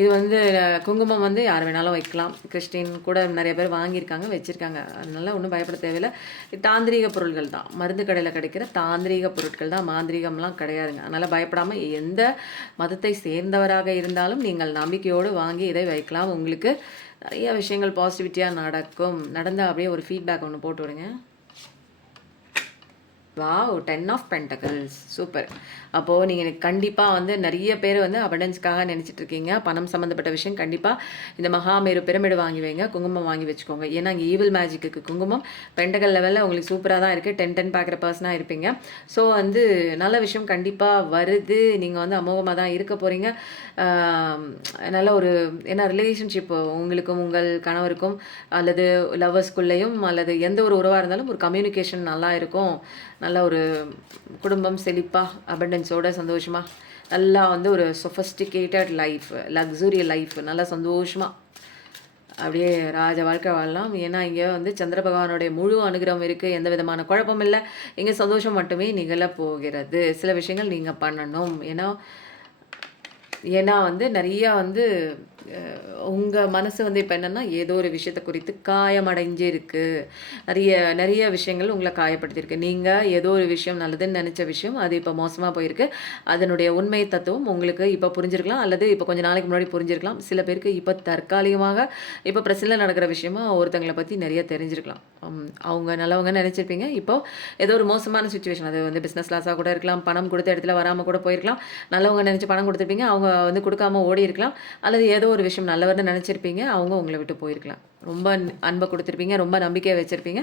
இது வந்து குங்குமம் வந்து யார் வேணாலும் வைக்கலாம். கிறிஸ்டின் கூட நெறைய பேர் வாங்கியிருக்காங்க, வச்சிருக்காங்க. அதனால ஒண்ணும் பயப்பட தேவையில்ல. தாந்திரீக பொருள்கள் தான். மருந்து கடையில கிடைக்கிற தாந்திரீக பொருட்கள் தான். மாந்திரீகம்லாம் கிடையாதுங்க. அதனால பயப்படாம எந்த மதத்தை சேர்ந்தவராக இருந்தாலும் நீங்கள் நம்பிக்கையோடு வாங்கி இதை வைக்கலாம். உங்களுக்கு நெறைய விஷயங்கள் பாசிட்டிவிட்டியா நடக்கும். நடந்தா அப்படியே ஒரு ஃபீட்பேக் ஒண்ணு போட்டு விடுங்க. வாவ்! 10 of pentacles super. அப்போது நீங்கள் கண்டிப்பாக வந்து நிறைய பேர் வந்து அபண்டன்ஸ்க்காக நினச்சிட்டு இருக்கீங்க. பணம் சம்மந்தப்பட்ட விஷயம் கண்டிப்பாக இந்த மகாமேரு பிரமிடு வாங்கி வைங்க. குங்குமம் வாங்கி வச்சுக்கோங்க. ஏன்னா இங்கே ஈவில் மேஜிக்கு குங்குமம் பென்டக்கல் லெவலில் உங்களுக்கு சூப்பராக தான் இருக்குது. 10 பார்க்குற பர்சனாக இருப்பீங்க. ஸோ வந்து நல்ல விஷயம் கண்டிப்பாக வருது. நீங்கள் வந்து அமோகமாக தான் இருக்க போகிறீங்க. நல்ல ஒரு ஏன்னா ரிலேஷன்ஷிப் உங்களுக்கும் உங்கள் கணவருக்கும் அல்லது லவ்வர்ஸ்குள்ளேயும் அல்லது எந்த ஒரு உறவாக இருந்தாலும் ஒரு கம்யூனிகேஷன் நல்லா இருக்கும். நல்ல ஒரு குடும்பம் செழிப்பாக அபண்டன்ஸோட சந்தோஷமாக நல்லா வந்து ஒரு சொஃபஸ்டிகேட்டட் லைஃப், லக்ஸுரி லைஃப் நல்லா சந்தோஷமாக அப்படியே ராஜ வாழ்க்கை வாழலாம். ஏன்னா இங்கே வந்து சந்திர பகவானுடைய முழு அனுகிரகம் இருக்குது. எந்த விதமான குழப்பம் இல்லை. இங்கே சந்தோஷம் மட்டுமே நிகழப் போகிறது. சில விஷயங்கள் நீங்கள் பண்ணணும். ஏன்னா வந்து நிறையா வந்து உங்கள் மனசு வந்து இப்போ என்னென்னா ஏதோ ஒரு விஷயத்தை குறித்து காயமடைஞ்சே இருக்குது. நிறைய நிறைய விஷயங்கள் உங்களை காயப்படுத்தியிருக்கு. நீங்கள் ஏதோ ஒரு விஷயம் நல்லதுன்னு நினச்ச விஷயம் அது இப்போ மோசமாக போயிருக்கு. அதனுடைய உண்மை தத்துவம் உங்களுக்கு இப்போ புரிஞ்சிருக்கலாம், அல்லது இப்போ கொஞ்சம் நாளைக்கு முன்னாடி புரிஞ்சிருக்கலாம். சில பேருக்கு இப்போ தற்காலிகமாக இப்போ பிரச்சனை நடக்கிற விஷயமா ஒருத்தங்களை பற்றி நிறைய தெரிஞ்சிருக்கலாம். அவங்க நல்லவங்க நினச்சிருப்பீங்க. இப்போ ஏதோ ஒரு மோசமான சுச்சுவேஷன், அது வந்து பிஸ்னஸ் லாஸாக கூட இருக்கலாம், பணம் கொடுத்த இடத்துல வராமல் கூட போயிருக்கலாம். நல்லவங்க நினச்சி பணம் கொடுத்துருப்பீங்க, அவங்க வந்து கொடுக்காம ஓடி இருக்கலாம். அல்லது ஏதோ ஒரு விஷயம் நல்லவர்னு நினச்சிருப்பீங்க, அவங்க உங்களை விட்டு போயிருக்கலாம். ரொம்ப அன்பை கொடுத்துருப்பீங்க, ரொம்ப நம்பிக்கையை வச்சுருப்பீங்க,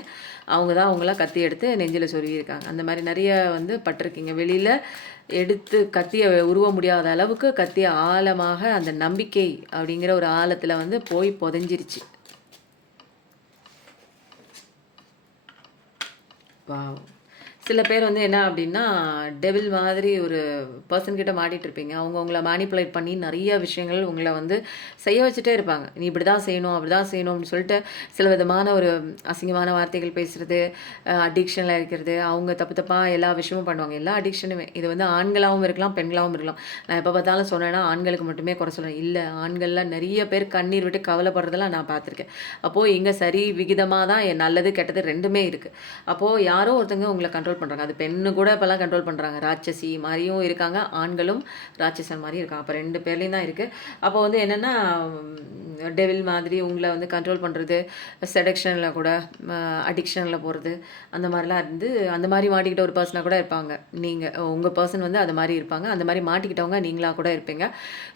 அவங்க தான் அவங்கள கத்தி எடுத்து நெஞ்சில் சொருகியிருக்காங்க. அந்த மாதிரி நிறைய வந்து பட்டிருக்கீங்க. வெளியில் எடுத்து கத்தியை உருவ முடியாத அளவுக்கு கத்திய ஆழமாக அந்த நம்பிக்கை அப்படிங்கிற ஒரு ஆழத்தில் வந்து போய் புதைஞ்சிருச்சு. வாவ்! சில பேர் வந்து என்ன அப்படின்னா, டெவில் மாதிரி ஒரு பர்சன் கிட்ட மாட்டிட்டு இருப்பீங்க. அவங்க உங்கள மேனிப்புலேட் பண்ணி நிறைய விஷயங்கள் உங்கள வந்து செய்ய வச்சுட்டே இருப்பாங்க. நீ இப்படி தான் செய்யணும், அப்படி தான் செய்யணும்னு சொல்லிட்டு சில விதமான ஒரு அசிங்கமான வார்த்தைகள் பேசுறது, அடிக்ஷனில் இருக்கிறது, அவங்க தப்பு தப்பாக எல்லா விஷயமும் பண்ணுவாங்க. எல்லா அடிக்ஷனுமே இது வந்து ஆண்களாகவும் இருக்கலாம், பெண்களாகவும் இருக்கலாம். நான் எப்போ பார்த்தாலும் சொன்னேன்னா ஆண்களுக்கு மட்டுமே குறை சொல்லுவேன். இல்லை, ஆண்கள்லாம் நிறைய பேர் கண்ணீர் விட்டு கவலைப்படுறதெல்லாம் நான் பார்த்துருக்கேன். அப்போது இங்கே சரி விகிதமாக தான் நல்லது கெட்டது ரெண்டுமே இருக்குது. அப்போது யாரோ ஒருத்தங்க உங்களை கண்ட்ரோல் பண்ணுறாங்க. அது பெண்ணு கூட இப்போல்லாம் கண்ட்ரோல் பண்ணுறாங்க. ராட்சசி மாதிரியும் இருக்காங்க, ஆண்களும் ராட்சசன் மாதிரி இருக்காங்க. அப்போ 2 பேர்லேயும் தான் இருக்குது. அப்போ வந்து என்னென்னா டெவில் மாதிரி உங்களை வந்து கண்ட்ரோல் பண்ணுறது, செடக்ஷனில் கூட அடிக்ஷனில் போகிறது, அந்த மாதிரிலாம் இருந்து அந்த மாதிரி மாட்டிக்கிட்ட ஒரு பர்சனாக கூட இருப்பாங்க. நீங்கள் உங்கள் பர்சன் வந்து அது மாதிரி இருப்பாங்க. அந்த மாதிரி மாட்டிக்கிட்டவங்க நீங்களாக கூட இருப்பீங்க.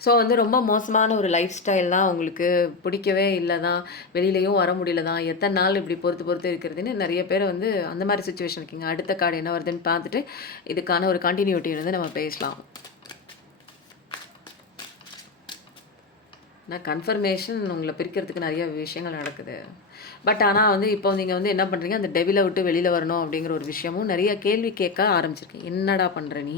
ஸோ வந்து ரொம்ப மோசமான ஒரு லைஃப் ஸ்டைல் தான், உங்களுக்கு பிடிக்கவே இல்லை தான், வெளியிலையும் வர முடியல தான், எத்தனை நாள் இப்படி பொறுத்து பொறுத்து இருக்கிறதுன்னு நிறைய பேர் வந்து அந்த மாதிரி சுச்சுவேஷன் இருக்கீங்க. அடுத்த கார்டு என்ன வருதுன்னு பார்த்துட்டு இதுக்கான ஒரு கண்டினியூட்டி வந்து நம்ம பேசலாம். நான் கன்ஃபர்மேஷன் உங்களை பிரிக்கிறதுக்கு நிறைய விஷயங்கள் நடக்குது. பட் ஆனால் வந்து இப்போ நீங்கள் வந்து என்ன பண்ணுறீங்க, அந்த டெவிலை விட்டு வெளியில் வரணும் அப்படிங்கிற ஒரு விஷயமும் நிறைய கேள்வி கேட்க ஆரம்பிச்சிருக்கீங்க. என்னடா பண்ணுற நீ,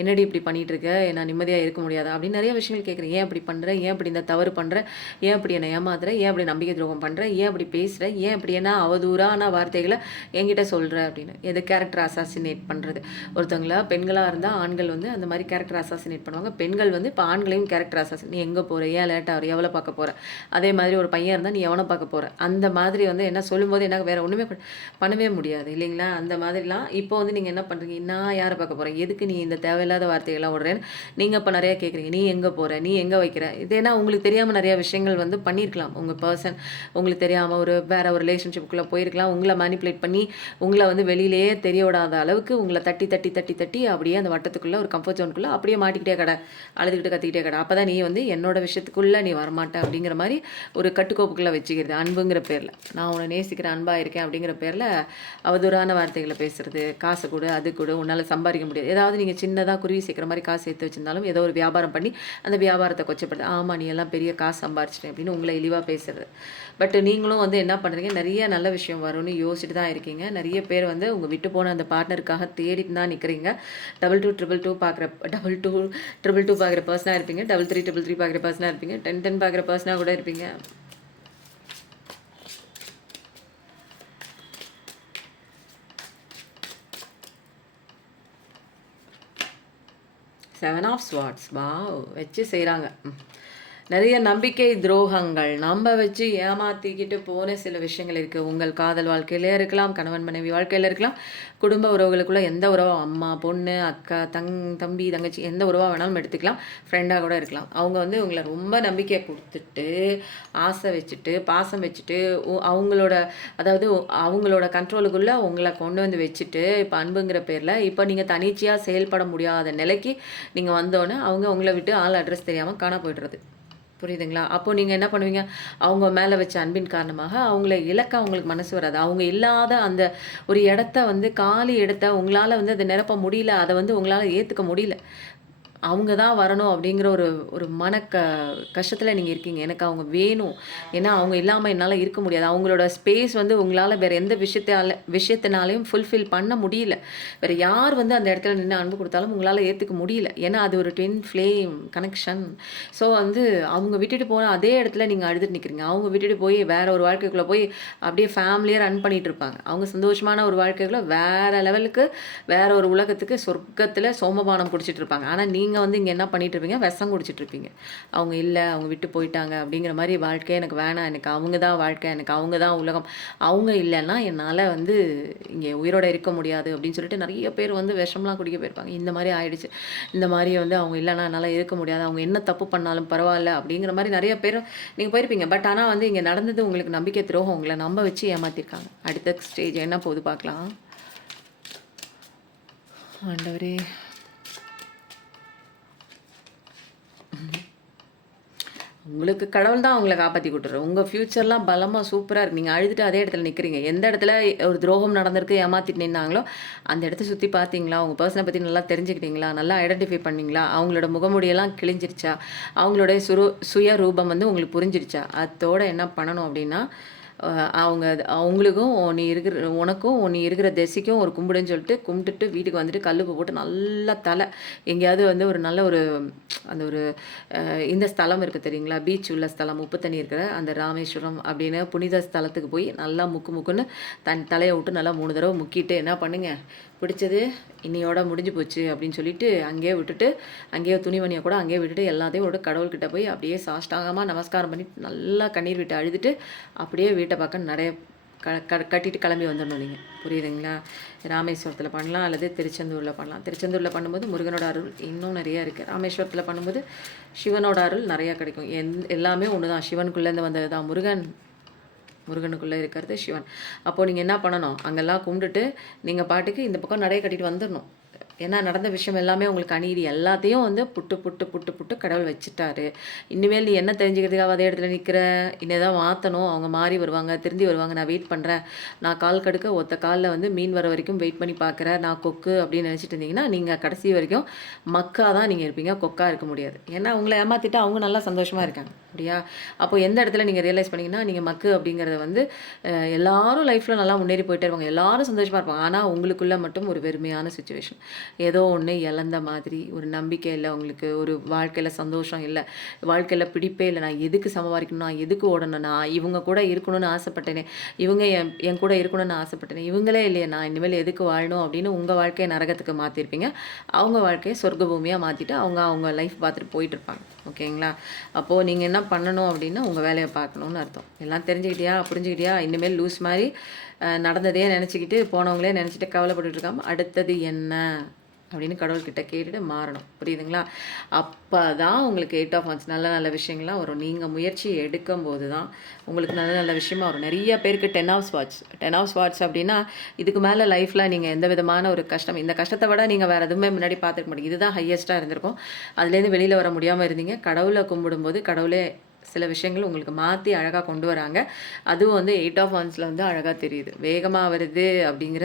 என்னடி இப்படி பண்ணிகிட்டு இருக்க, நான் நிம்மதியாக இருக்க முடியாதா அப்படின்னு நிறைய விஷயங்கள் கேட்குறேன். ஏன் அப்படி பண்ணுற, ஏன் அப்படி இந்த தவறு பண்ணுற, ஏன் அப்படி என்னை ஏமாத்துற, ஏன் அப்படி நம்பிக்கை துரோகம் பண்ணுற, ஏன் அப்படி பேசுகிற, ஏன் அப்படி என்ன அவதூறான வார்த்தைகளை என்கிட்ட சொல்கிற அப்படின்னு. எது கேரக்டர் அசாசினேட் பண்ணுறது. ஒருத்தவங்கள பெண்களாக இருந்தால் ஆண்கள் வந்து அந்த மாதிரி கேரக்டர் அசாசினேட் பண்ணுவாங்க. பெண்கள் வந்து இப்போ ஆண்களையும் கேரக்டர் அசாசின், நீ எங்கே போகிற, ஏன் லேட்டாக வர, எவ்வளோ பார்க்க போகிற, அதே மாதிரி ஒரு பையன் இருந்தால் நீ எவனை பார்க்க போகிற, அந்த மாதிரி வந்து என்ன சொல்லும்போது என்ன வேறு ஒன்றுமே பண்ணவே முடியாது இல்லைங்களா. அந்த மாதிரிலாம் இப்போ வந்து நீங்கள் என்ன பண்ணுறீங்க, நான் யாரை பார்க்க போகிறேன், எதுக்கு நீ இந்த தேவையில்லாத வார்த்தைகள்லாம் விடுறேன்னு நீங்கள் இப்போ நிறையா கேட்குறீங்க. நீ எங்கே போகிற, நீ எங்கே வைக்கிற, இது ஏன்னா உங்களுக்கு தெரியாமல் நிறையா விஷயங்கள் வந்து பண்ணியிருக்கலாம். உங்கள் பர்சன் உங்களுக்கு தெரியாமல் வேறு ஒரு ரிலேஷன்ஷிப்புக்குள்ளே போயிருக்கலாம். உங்களை மேனிப்புலேட் பண்ணி உங்களை வந்து வெளியிலேயே தெரிய விடாத அளவுக்கு உங்களை தட்டி தட்டி தட்டி தட்டி அப்படியே அந்த வட்டத்துக்குள்ளே ஒரு கம்ஃபர்ட் ஜோனுக்குள்ளே அப்படியே மாட்டிக்கிட்டே கடை, அழுதுகிட்டு கத்திக்கிட்டே கடை. அப்போ தான் நீ வந்து என்னோட விஷயத்துக்குள்ளே நீ வரமாட்டே அப்படிங்கிற மாதிரி ஒரு கட்டுக்கோப்புக்குள்ளே வச்சுக்கிறது. அன்புங்கிற பேரில் நான் உன்னை நேசிக்கிற அன்பாக இருக்கேன் அப்படிங்கிற பேரில் அவதூறான வார்த்தைகளை பேசுகிறது. காசு கொடு, அது கொடு, உன்னால் சம்பாதிக்க முடியாது. ஏதாவது நீங்கள் சின்னதாக குருவி சேர்க்குற மாதிரி காசு சேர்த்து வச்சிருந்தாலும் ஏதோ ஒரு வியாபாரம் பண்ணி அந்த வியாபாரத்தை கொச்சப்படுது. ஆமாம் நீ எல்லாம் பெரிய காசு சம்பாரிச்சிட்டேன் அப்படின்னு உங்களை இழிவாக பேசுறது. பட் நீங்களும் வந்து என்ன பண்ணுறீங்க, நிறைய நல்ல விஷயம் வரும்னு யோசிச்சுட்டு தான் இருக்கீங்க. நிறைய பேர் வந்து உங்கள் விட்டு போன அந்த பார்ட்னருக்காக தேடிட்டு தான் நிற்கிறீங்க. 2222 பார்க்குற 2222 பார்க்குற பர்சனாக இருப்பீங்க. 3333 பார்க்குற பர்சனாக இருப்பீங்க. 1010 பார்க்குற பர்சனாக கூட இருப்பீங்க. Seven of swords. வாவ்! வச்சு செய்கிறாங்க. நிறைய நம்பிக்கை துரோகங்கள் நம்ம வச்சு ஏமாத்திக்கிட்டு போன சில விஷயங்கள் இருக்குது. உங்கள் காதல் வாழ்க்கையிலே இருக்கலாம், கணவன் மனைவி வாழ்க்கையில் இருக்கலாம், குடும்ப உறவுகளுக்குள்ள எந்த உறவோ அம்மா, பொண்ணு, அக்கா, தம்பி, தங்கச்சி எந்த உறவாக வேணாலும் எடுத்துக்கலாம். ஃப்ரெண்டாக கூட இருக்கலாம். அவங்க வந்து உங்களை ரொம்ப நம்பிக்கை கொடுத்துட்டு, ஆசை வச்சுட்டு, பாசம் வச்சுட்டு, அவங்களோட அதாவது அவங்களோட கண்ட்ரோலுக்குள்ளே உங்களை கொண்டு வந்து வச்சுட்டு, இப்போ அன்புங்கிற பேரில் இப்போ நீங்கள் தனிச்சையாக செயல்பட முடியாத நிலைக்கு நீங்கள் வந்தோன்னே அவங்க உங்களை விட்டு ஆள் அட்ரஸ் தெரியாமல் காண போய்டுறது. புரியுதுங்களா? அப்போ நீங்க என்ன பண்ணுவீங்க? அவங்க மேல வச்ச அன்பின் காரணமாக அவங்கள இழக்க அவங்களுக்கு மனசு வராது. அவங்க இல்லாத அந்த ஒரு இடத்த வந்து காலி இடத்த உங்களால வந்து அத நிரப்ப முடியல. அத வந்து உங்களால ஏத்துக்க முடியல. அவங்க தான் வரணும் அப்படிங்கிற ஒரு ஒரு கஷ்டத்துல நீங்க இருக்கீங்க. எனக்கு அவங்க வேணும். ஏன்னா, அவங்க இல்லாம என்னால இருக்க முடியாது. அவங்களோட ஸ்பேஸ் வந்து உங்களால வேற எந்த விஷயத்தினாலயும் ஃபுல்ஃபில் பண்ண முடியல. வேற யார் வந்து அந்த இடத்துல நின்னு அன்பு குடுத்தாலும் உங்களால ஏத்துக்க முடியல. ஏன்னா, அது ஒரு ட்வின் ஃப்ளேம் கனெக்ஷன். ஸோ வந்து அவங்க விட்டுட்டு போன அதே இடத்துல நீங்க அழுதுட்டு நிக்கிறீங்க. அவங்க விட்டுட்டு போய் வேற ஒரு வாழ்க்கைக்குள்ள போய் அப்படியே ஃபேமிலியா ரன் பண்ணிட்டு இருப்பாங்க. அவங்க சந்தோஷமான ஒரு வாழ்க்கைக்குள்ள வேற லெவலுக்கு, வேற ஒரு உலகத்துக்கு சொர்க்கத்துல சோமபானம் குடிச்சிட்டு இருப்பாங்க. ஆனா, நீங்க வந்து இங்க என்ன பண்ணிட்டு இருப்பீங்க? விஷம் குடிச்சிட்டு இருப்பீங்க. அவங்க இல்ல, அவங்க விட்டு போயிட்டாங்க அப்படிங்கிற மாரி வாழ்க்கையே எனக்கு வேணாம். எனக்கு அவங்க தான் வாழ்க்கை. எனக்கு அவங்க தான் உலகம். அவங்க இல்லன்னா என்னால வந்து இங்க உயிரோட இருக்க முடியாது அப்படின்னு சொல்லிட்டு நெறைய பேர் வந்து விஷம்லாம் குடிக்க போயிருப்பாங்க. இந்த மாரி ஆயிடுச்சு. இந்த மாரி வந்து அவங்க இல்லன்னா என்னால இருக்க முடியாது. அவங்க என்ன தப்பு பண்ணாலும் பரவால்ல அப்படிங்கிற மாரி நெறைய பேர் நீங்க போயிருப்பீங்க. பட் ஆனா வந்து இங்க நடந்தது உங்களுக்கு நம்பிக்கை துரோகம். உங்கள நம்ப வச்சு ஏமாத்திருக்காங்க. அடுத்த ஸ்டேஜ் என்ன போகுது பார்க்கலாம். ஆண்டவரே! உங்களுக்கு கடவுள் தான் உங்கள காப்பாத்தி குடுத்துறாரு. உங்க ஃப்யூச்சர்லாம் பலமா சூப்பரா இருக்கு. நீங்க அழுதுட்டு அதே இடத்துல நிக்கிறீங்க. எந்த இடத்துல ஒரு துரோகம் நடந்திருக்கு, ஏமாத்திட்டு நின்னாங்களோ, அந்த இடத்த சுத்தி பார்த்தீங்களா? உங்க பெர்சன பத்தி நல்லா தெரிஞ்சுக்கிட்டீங்களா? நல்லா ஐடென்டிஃபை பண்ணீங்களா? அவங்களோட முகமூடியெல்லாம் கிழிஞ்சிருச்சா? அவங்களுடைய சுய ரூபம் வந்து உங்களுக்கு புரிஞ்சிருச்சா? அத்தோட என்ன பண்ணணும் அப்டின்னா, அவங்களுக்கும் உனக்கும் நீ இருக்கிற திசைக்கும் ஒரு கும்பிடுன்னு சொல்லிட்டு கும்பிட்டுட்டு வீட்டுக்கு வந்துட்டு கல்லுப்பு போட்டு நல்லா எங்கேயாவது வந்து ஒரு நல்ல ஒரு அந்த ஒரு இந்த ஸ்தலம் இருக்குது தெரியுங்களா? பீச் உள்ள ஸ்தலம், உப்பு தண்ணி இருக்கிற அந்த ராமேஸ்வரம் அப்படின்னு புனித ஸ்தலத்துக்கு போய் நல்லா முக்குன்னு தலையை விட்டு நல்லா 3 தடவை முக்கிட்டு என்ன பண்ணுங்க, பிடிச்சது இன்னையோட முடிஞ்சு போச்சு அப்படின்னு சொல்லிட்டு அங்கேயே விட்டுட்டு, அங்கேயே துணிமணியை கூட அங்கேயே விட்டுட்டு எல்லாத்தையும் விட்டு கடவுள்கிட்ட போய் அப்படியே சாஷ்டாகமாக நமஸ்காரம் பண்ணிட்டு நல்லா கண்ணீர் விட்டு அழுதுட்டு அப்படியே வீட்டை பக்கம் நிறைய கட்டிட்டு கிளம்பி வந்துடணும் நீங்கள். புரியுதுங்களா? ராமேஸ்வரத்தில் பண்ணலாம் அல்லது திருச்செந்தூரில் பண்ணலாம். திருச்செந்தூரில் பண்ணும்போது முருகனோட அருள் இன்னும் நிறையா இருக்குது. ராமேஸ்வரத்தில் பண்ணும்போது சிவனோட அருள் நிறையா கிடைக்கும். எல்லாமே ஒன்று தான். சிவனுக்குள்ளேருந்து வந்தது தான் முருகன். முருகனுக்குள்ளே இருக்கிறது சிவன். அப்போது நீங்கள் என்ன பண்ணணும்? அங்கெல்லாம் கும்பிட்டுட்டு நீங்கள் பாட்டுக்கு இந்த பக்கம் நடைய கட்டிட்டு வந்துடணும். ஏன்னா நடந்த விஷயம் எல்லாமே உங்களுக்கு அநீதி எல்லாத்தையும் வந்து புட்டு கடவுள் வச்சுட்டாரு. இனிமேல் நீ என்ன தெரிஞ்சுக்கிறதுக்காக அதே இடத்துல நிற்கிற? இன்னதான் மாற்றணும். அவங்க மாறி வருவாங்க, திருந்தி வருவாங்க. நான் வெயிட் பண்ணுறேன். நான் கால் கடுக்க ஒத்த காலில் வந்து மீன் வர வரைக்கும் வெயிட் பண்ணி பார்க்குறேன். நான் கொக்கு அப்படின்னு நினச்சிட்டு இருந்தீங்கன்னா, நீங்கள் கடைசி வரைக்கும் மக்கா தான் நீங்கள் இருப்பீங்க. கொக்கா இருக்க முடியாது. ஏன்னா உங்களை ஏமாற்றிட்டு அவங்க நல்லா சந்தோஷமாக இருக்காங்க. அப்படியா? அப்போ எந்த இடத்துல நீங்கள் ரியலைஸ் பண்ணிங்கன்னா, நீங்கள் மக்கு அப்படிங்கிறத வந்து எல்லாரும் லைஃப்பில் நல்லா முன்னேறி போயிட்டே இருப்பாங்க. எல்லாரும் சந்தோஷமாக இருப்பாங்க. ஆனால் உங்களுக்குள்ளே மட்டும் ஒரு வெறுமையான சுச்சுவேஷன். ஏதோ ஒன்று இழந்த மாதிரி, ஒரு நம்பிக்கை இல்லை உங்களுக்கு, ஒரு வாழ்க்கையில் சந்தோஷம் இல்லை, வாழ்க்கையில் பிடிப்பே இல்லை, நான் எதுக்கு சம்பாதிக்கணும், நான் எதுக்கு ஓடணும், நான் இவங்க கூட இருக்கணும்னு ஆசைப்பட்டேனே, இவங்க என் கூட இருக்கணும்னு ஆசைப்பட்டேனே, இவங்களே இல்லையே, நான் இனிமேல் எதுக்கு வாழணும் அப்படின்னு உங்கள் வாழ்க்கையை நரகத்துக்கு மாற்றிருப்பீங்க. அவங்க வாழ்க்கையை சொர்க்க பூமியாக மாற்றிட்டு அவங்க லைஃப் பார்த்துட்டு போயிட்டு இருப்பாங்க. ஓகேங்களா? அப்போது நீங்கள் என்ன பண்ணணும் அப்படின்னா உங்கள் வேலையை பார்க்கணுன்னு அர்த்தம். எல்லாம் தெரிஞ்சுக்கிட்டியா, புரிஞ்சுக்கிட்டியா? இனிமேல் லூஸ் மாதிரி நடந்ததே நினச்சிக்கிட்டு போனவங்களே நினச்சிட்டு கவலைப்பட்டுட்டு இருக்காமல் அடுத்தது என்ன அப்படின்னு கடவுள்கிட்ட கேட்டுட்டு மாறணும். புரியுதுங்களா? அப்போ தான் உங்களுக்கு 8 ஆஃப் வாண்ட்ஸ் நல்ல நல்ல விஷயங்கள்லாம் வரும். நீங்கள் முயற்சி எடுக்கும்போது தான் உங்களுக்கு நல்ல நல்ல விஷயமா வரும். நிறைய பேருக்கு 10 ஆஃப் ஸ்வாட்ஸ் 10 ஆஃப் ஸ்வாட்ஸ் அப்படின்னா இதுக்கு மேலே லைஃப்பில் நீங்கள் எந்த விதமான ஒரு கஷ்டம், இந்த கஷ்டத்தை விட நீங்கள் வேறு எதுவுமே முன்னாடி பார்த்துக்க மாட்டீங்க. இதுதான் ஹையஸ்ட்டாக இருந்திருக்கும். அதுலேருந்து வெளியில் வர முடியாமல் இருந்தீங்க. கடவுளை கும்பிடும்போது கடவுளே சில விஷயங்கள் உங்களுக்கு மாற்றி அழகாக கொண்டு வராங்க. அதுவும் வந்து 8 ஆஃப் வாண்ட்ஸில் வந்து அழகாக தெரியுது. வேகமாக வருது அப்படிங்கிற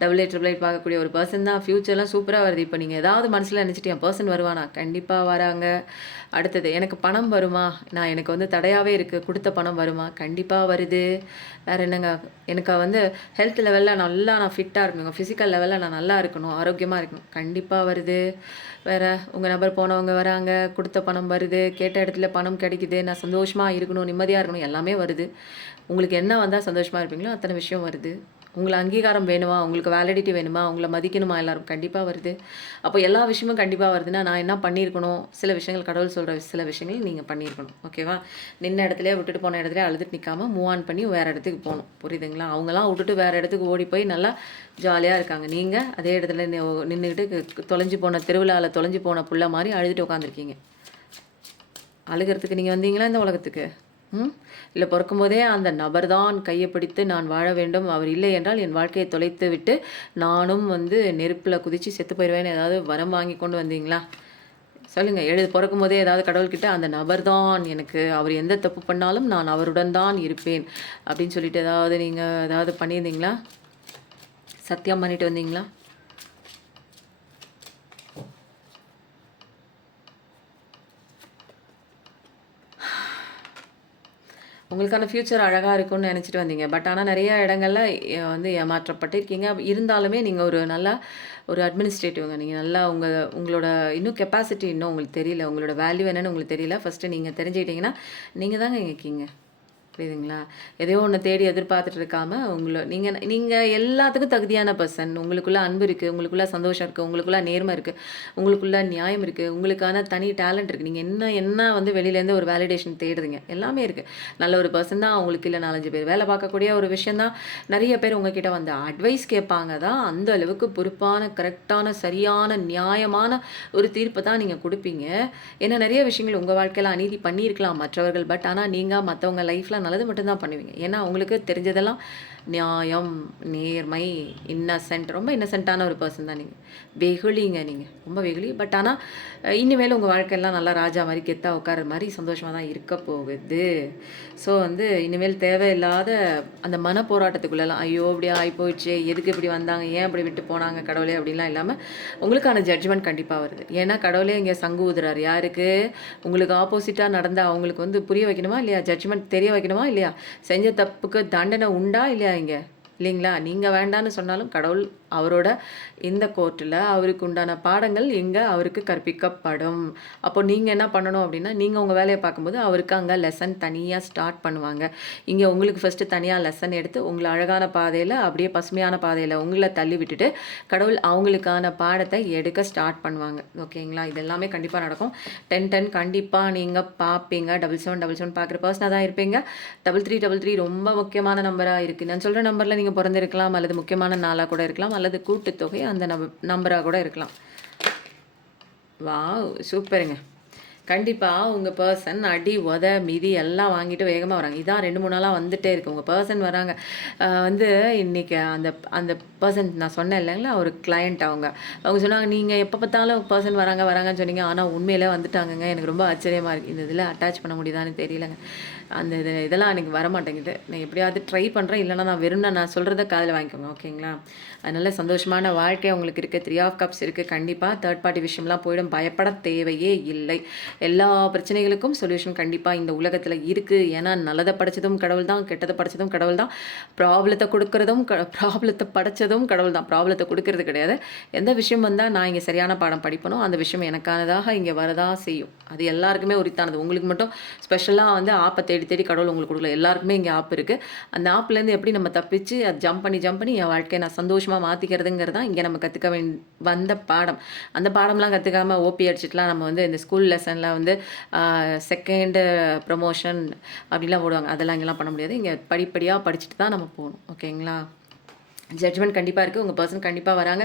8888 பார்க்கக்கூடிய ஒரு பர்சன் தான். ஃப்யூச்சர்லாம் சூப்பராக வருது. இப்போ நீங்கள் ஏதாவது மனசில் நினச்சிட்டு என் பர்சன் வருவானா? கண்டிப்பாக வராங்க. அடுத்தது எனக்கு பணம் வருமா? எனக்கு வந்து தடையாகவே இருக்குது. கொடுத்த பணம் வருமா? கண்டிப்பாக வருது. வேறு என்னங்க? எனக்கு வந்து ஹெல்த் லெவலில் நல்லா நான் ஃபிட்டாக இருக்கணும், ஃபிசிக்கல் லெவலில் நான் நல்லா இருக்கணும், ஆரோக்கியமாக இருக்கணும். கண்டிப்பாக வருது. வேறு உங்கள் நபர் போனவங்க வராங்க, கொடுத்த பணம் வருது, கேட்ட இடத்துல பணம் கிடைக்குது, நான் சந்தோஷமாக இருக்கணும், நிம்மதியாக இருக்கணும், எல்லாமே வருது. உங்களுக்கு என்ன வந்தால் சந்தோஷமாக இருப்பீங்களோ அத்தனை விஷயம் வருது. உங்களை அங்கீகாரம் வேணுமா, உங்களுக்கு வேலிடிட்டி வேணுமா, உங்களை மதிக்கணுமா எல்லாரும்? கண்டிப்பாக வருது. அப்போ எல்லா விஷயமும் கண்டிப்பாக வருதுன்னா நான் என்ன பண்ணியிருக்கணும்? சில விஷயங்கள் கடவுள் சொல்கிற சில விஷயங்கள் நீங்கள் பண்ணியிருக்கணும். ஓகேவா? நின்ன இடத்துலயே விட்டுட்டு போன இடத்துலயே அழுதுட்டு நிற்காமல் மூவ் ஆன் பண்ணி வேறு இடத்துக்கு போகணும். புரியுதுங்களா? அவங்களாம் விட்டுட்டு வேறு இடத்துக்கு ஓடி போய் நல்லா ஜாலியாக இருக்காங்க. நீங்கள் அதே இடத்துல நின்றுக்கிட்டு தொலைஞ்சு போன திருவிழாவில் தொலைஞ்சு போன புள்ள மாதிரி அழுதுட்டு உட்காந்துருக்கீங்க. அழுகிறதுக்கு நீங்கள் வந்தீங்களா இந்த உலகத்துக்கு? இல்லை பிறக்கும்போதே அந்த நபர் தான் கையை பிடித்து நான் வாழ வேண்டும், அவர் இல்லை என்றால் என் வாழ்க்கையை தொலைத்து விட்டு நானும் நெருப்பில் குதித்து செத்து போயிடுவேன்னு ஏதாவது வரம் வாங்கி கொண்டு வந்தீங்களா? சொல்லுங்கள். பிறக்கும் போதே ஏதாவது கடவுள்கிட்ட அந்த நபர் தான் எனக்கு, அவர் எந்த தப்பு பண்ணாலும் நான் அவருடன் தான் இருப்பேன் அப்படின்னு சொல்லிட்டு ஏதாவது நீங்கள் ஏதாவது பண்ணியிருந்தீங்களா? சத்தியம் பண்ணிட்டு வந்தீங்களா? உங்களுக்கான ஃப்யூச்சர் அழகாக இருக்கும்னு நினச்சிட்டு வந்தீங்க. பட் ஆனால் நிறைய இடங்கள்ல ஏமாற்றப்பட்டிருக்கீங்க. இருந்தாலுமே நீங்கள் ஒரு நல்லா ஒரு அட்மினிஸ்ட்ரேட்டிவ்ங்க. நீங்கள் நல்லா உங்களோட இன்னும் கெப்பாசிட்டி இன்னும் உங்களுக்கு தெரியல. உங்களோட வேல்யூ என்னன்னு உங்களுக்கு தெரியல. ஃபஸ்ட்டு நீங்கள் தெரிஞ்சுக்கிட்டீங்கன்னா நீங்கள் தாங்க இங்கே கிங்க. புரியுதுங்களா? எதையோ ஒன்று தேடி எதிர்பார்த்துட்டு இருக்காம நீங்கள் எல்லாத்துக்கும் தகுதியான பர்சன். உங்களுக்குள்ள அன்பு இருக்குது, உங்களுக்குள்ள சந்தோஷம் இருக்குது, உங்களுக்குள்ள நேர்மை இருக்குது, உங்களுக்குள்ள நியாயம் இருக்குது, உங்களுக்கான தனி டேலண்ட் இருக்குது. நீங்கள் என்ன வெளியிலேருந்து ஒரு வேலிடேஷன் தேடுறீங்க, எல்லாமே இருக்குது. நல்ல ஒரு பர்சன் தான். உங்களுக்கு இல்லை 4-5 பேர் வேலை பார்க்கக்கூடிய ஒரு விஷயம் தான். நிறைய பேர் உங்ககிட்ட அட்வைஸ் கேட்பாங்க தான். அந்த அளவுக்கு பொறுப்பான, கரெக்டான, சரியான, நியாயமான ஒரு தீர்ப்பை தான் நீங்கள் கொடுப்பீங்க. ஏன்னா நிறைய விஷயங்கள் உங்கள் வாழ்க்கையில் அநீதி பண்ணியிருக்கலாம் மற்றவர்கள். பட் ஆனால் நீங்கள் மற்றவங்க லைஃப்பில் நல்லது மட்டும்தான் பண்ணுவீங்க. ஏன்னா உங்களுக்கு தெரிஞ்சதெல்லாம் நியாயம், நேர்மை, இன்னசென்ட். ரொம்ப இன்னசென்ட்டான ஒரு பர்சன் தான் நீங்கள். வெகுளிங்க நீங்கள், ரொம்ப வெகுளி. பட் ஆனால் இனிமேல் உங்கள் வாழ்க்கையெல்லாம் நல்லா ராஜா மாதிரி கெத்தாக உட்கார மாதிரி சந்தோஷமாக தான் இருக்க போகுது. ஸோ இனிமேல் தேவையில்லாத அந்த மன போராட்டத்துக்குள்ளெல்லாம் ஐயோ இப்படி ஆகி போயிடுச்சு, எதுக்கு இப்படி வந்தாங்க, ஏன் இப்படி விட்டு போனாங்க கடவுளே அப்படின்லாம் இல்லாமல் உங்களுக்கான ஜட்ஜ்மெண்ட் கண்டிப்பாக வருது. ஏன்னா கடவுளே இங்கே சங்கு ஊதுறாரு. யாருக்கு? உங்களுக்கு ஆப்போசிட்டாக நடந்த அவங்களுக்கு புரிய வைக்கணுமா இல்லையா? ஜட்ஜ்மெண்ட் தெரிய வைக்கணுமா இல்லையா? செஞ்ச தப்புக்கு தண்டனை உண்டா இல்லையா இங்கே? இல்லைங்களா? நீங்கள் வேண்டான்னு சொன்னாலும் கடவுள் அவரோட இந்த கோர்ட்டில் அவருக்கு உண்டான பாடங்கள் எங்கே அவருக்கு கற்பிக்கப்படும். அப்போ நீங்கள் என்ன பண்ணணும் அப்படின்னா, நீங்கள் உங்கள் வேலையை பார்க்கும்போது அவருக்கு அங்கே லெசன் தனியாக ஸ்டார்ட் பண்ணுவாங்க. இங்கே உங்களுக்கு ஃபஸ்ட்டு தனியாக லெசன் எடுத்து உங்களை அழகான பாதையில் அப்படியே பசுமையான பாதையில் உங்களை தள்ளி விட்டுட்டு கடவுள் அவங்களுக்கான பாடத்தை எடுக்க ஸ்டார்ட் பண்ணுவாங்க. ஓகேங்களா? இது எல்லாமே கண்டிப்பாக நடக்கும். 10-10 கண்டிப்பாக நீங்கள் பார்ப்பீங்க. 7777 பார்க்குற பர்சனாக தான் இருப்பீங்க. 3333 ரொம்ப முக்கியமான நம்பராக இருக்குது. நான் சொல்கிற நம்பரில் நீங்கள் பிறந்திருக்கலாம், அல்லது முக்கியமான நாளாக கூட இருக்கலாம், அல்லது கூட்டுத்தொகை அந்த நம்பராக கூட இருக்கலாம். வாவ், சூப்பருங்க. கண்டிப்பாக உங்கள் பர்சன் அடி மிதி எல்லாம் வாங்கிட்டு வேகமாக வராங்க. இதான் 2-3 நாளாக வந்துகிட்டே இருக்குது. உங்கள் பர்சன் வராங்க. இன்றைக்கி அந்த அந்த பர்சன் நான் சொன்னேன் இல்லைங்களா, ஒரு கிளையண்ட் அவங்க சொன்னாங்க, நீங்கள் எப்போ பார்த்தாலும் பர்சன் வராங்கன்னு சொன்னீங்க, ஆனால் உண்மையிலே வந்துட்டாங்கங்க. எனக்கு ரொம்ப ஆச்சரியமாக இருக்குது. இந்த இதில் அட்டாச் பண்ண முடியுதான்னு தெரியலங்க. அந்த இதெல்லாம் எனக்கு வரமாட்டேங்குது. நான் எப்படியாவது ட்ரை பண்ணுறேன். இல்லைனா நான் நான் சொல்கிறத காதில் வாங்கிக்கோங்க. ஓகேங்களா? அதனால் சந்தோஷமான வாழ்க்கை உங்களுக்கு இருக்குது. 3 ஆஃப் கப்ஸ் இருக்குது. கண்டிப்பாக தேர்ட் பார்ட்டி விஷயம்லாம் போயிடும். பயப்பட தேவையே இல்லை. எல்லா பிரச்சனைகளுக்கும் சொல்யூஷன் கண்டிப்பாக இந்த உலகத்தில் இருக்குது. ஏன்னா நல்லதை படைச்சதும் கடவுள் தான், கெட்டதை படைச்சதும் கடவுள் தான், ப்ராப்ளத்தை படைச்சதும் கடவுள் தான். ப்ராப்ளத்தை கொடுக்கறது கிடையாது. எந்த விஷயம் வந்தால் நான் இங்கே சரியான பாடம் படிப்பனோ அந்த விஷயம் எனக்கானதாக இங்கே வரதா செய்யும். அது எல்லாருக்குமே உரித்தானது. உங்களுக்கு மட்டும் ஸ்பெஷலாக ஆப்பை தேடி கடவுள் உங்களுக்கு கொடுக்கல. எல்லாருக்குமே இங்கே ஆப் இருக்குது. அந்த ஆப்லேருந்து எப்படி நம்ம தப்பிச்சு அது ஜம்ப் பண்ணி என் வாழ்க்கையை நான் சந்தோஷமாக மாற்றிக்கிறதுங்கிறது தான் இங்கே நம்ம கற்றுக்க வந்த பாடம். அந்த பாடம்லாம் கற்றுக்காமல் ஓபி அடிச்சுட்டுலாம் நம்ம இந்த ஸ்கூல் லெசனில் செகண்டு ப்ரமோஷன் அப்படிலாம் போடுவாங்க. அதெல்லாம் இங்கெல்லாம் பண்ண முடியாது. இங்கே படிப்படியாக படிச்சுட்டு தான் நம்ம போகணும். ஓகேங்களா? ஜட்ஜ்மெண்ட் கண்டிப்பாக இருக்குது. உங்கள் பர்சன் கண்டிப்பாக வராங்க.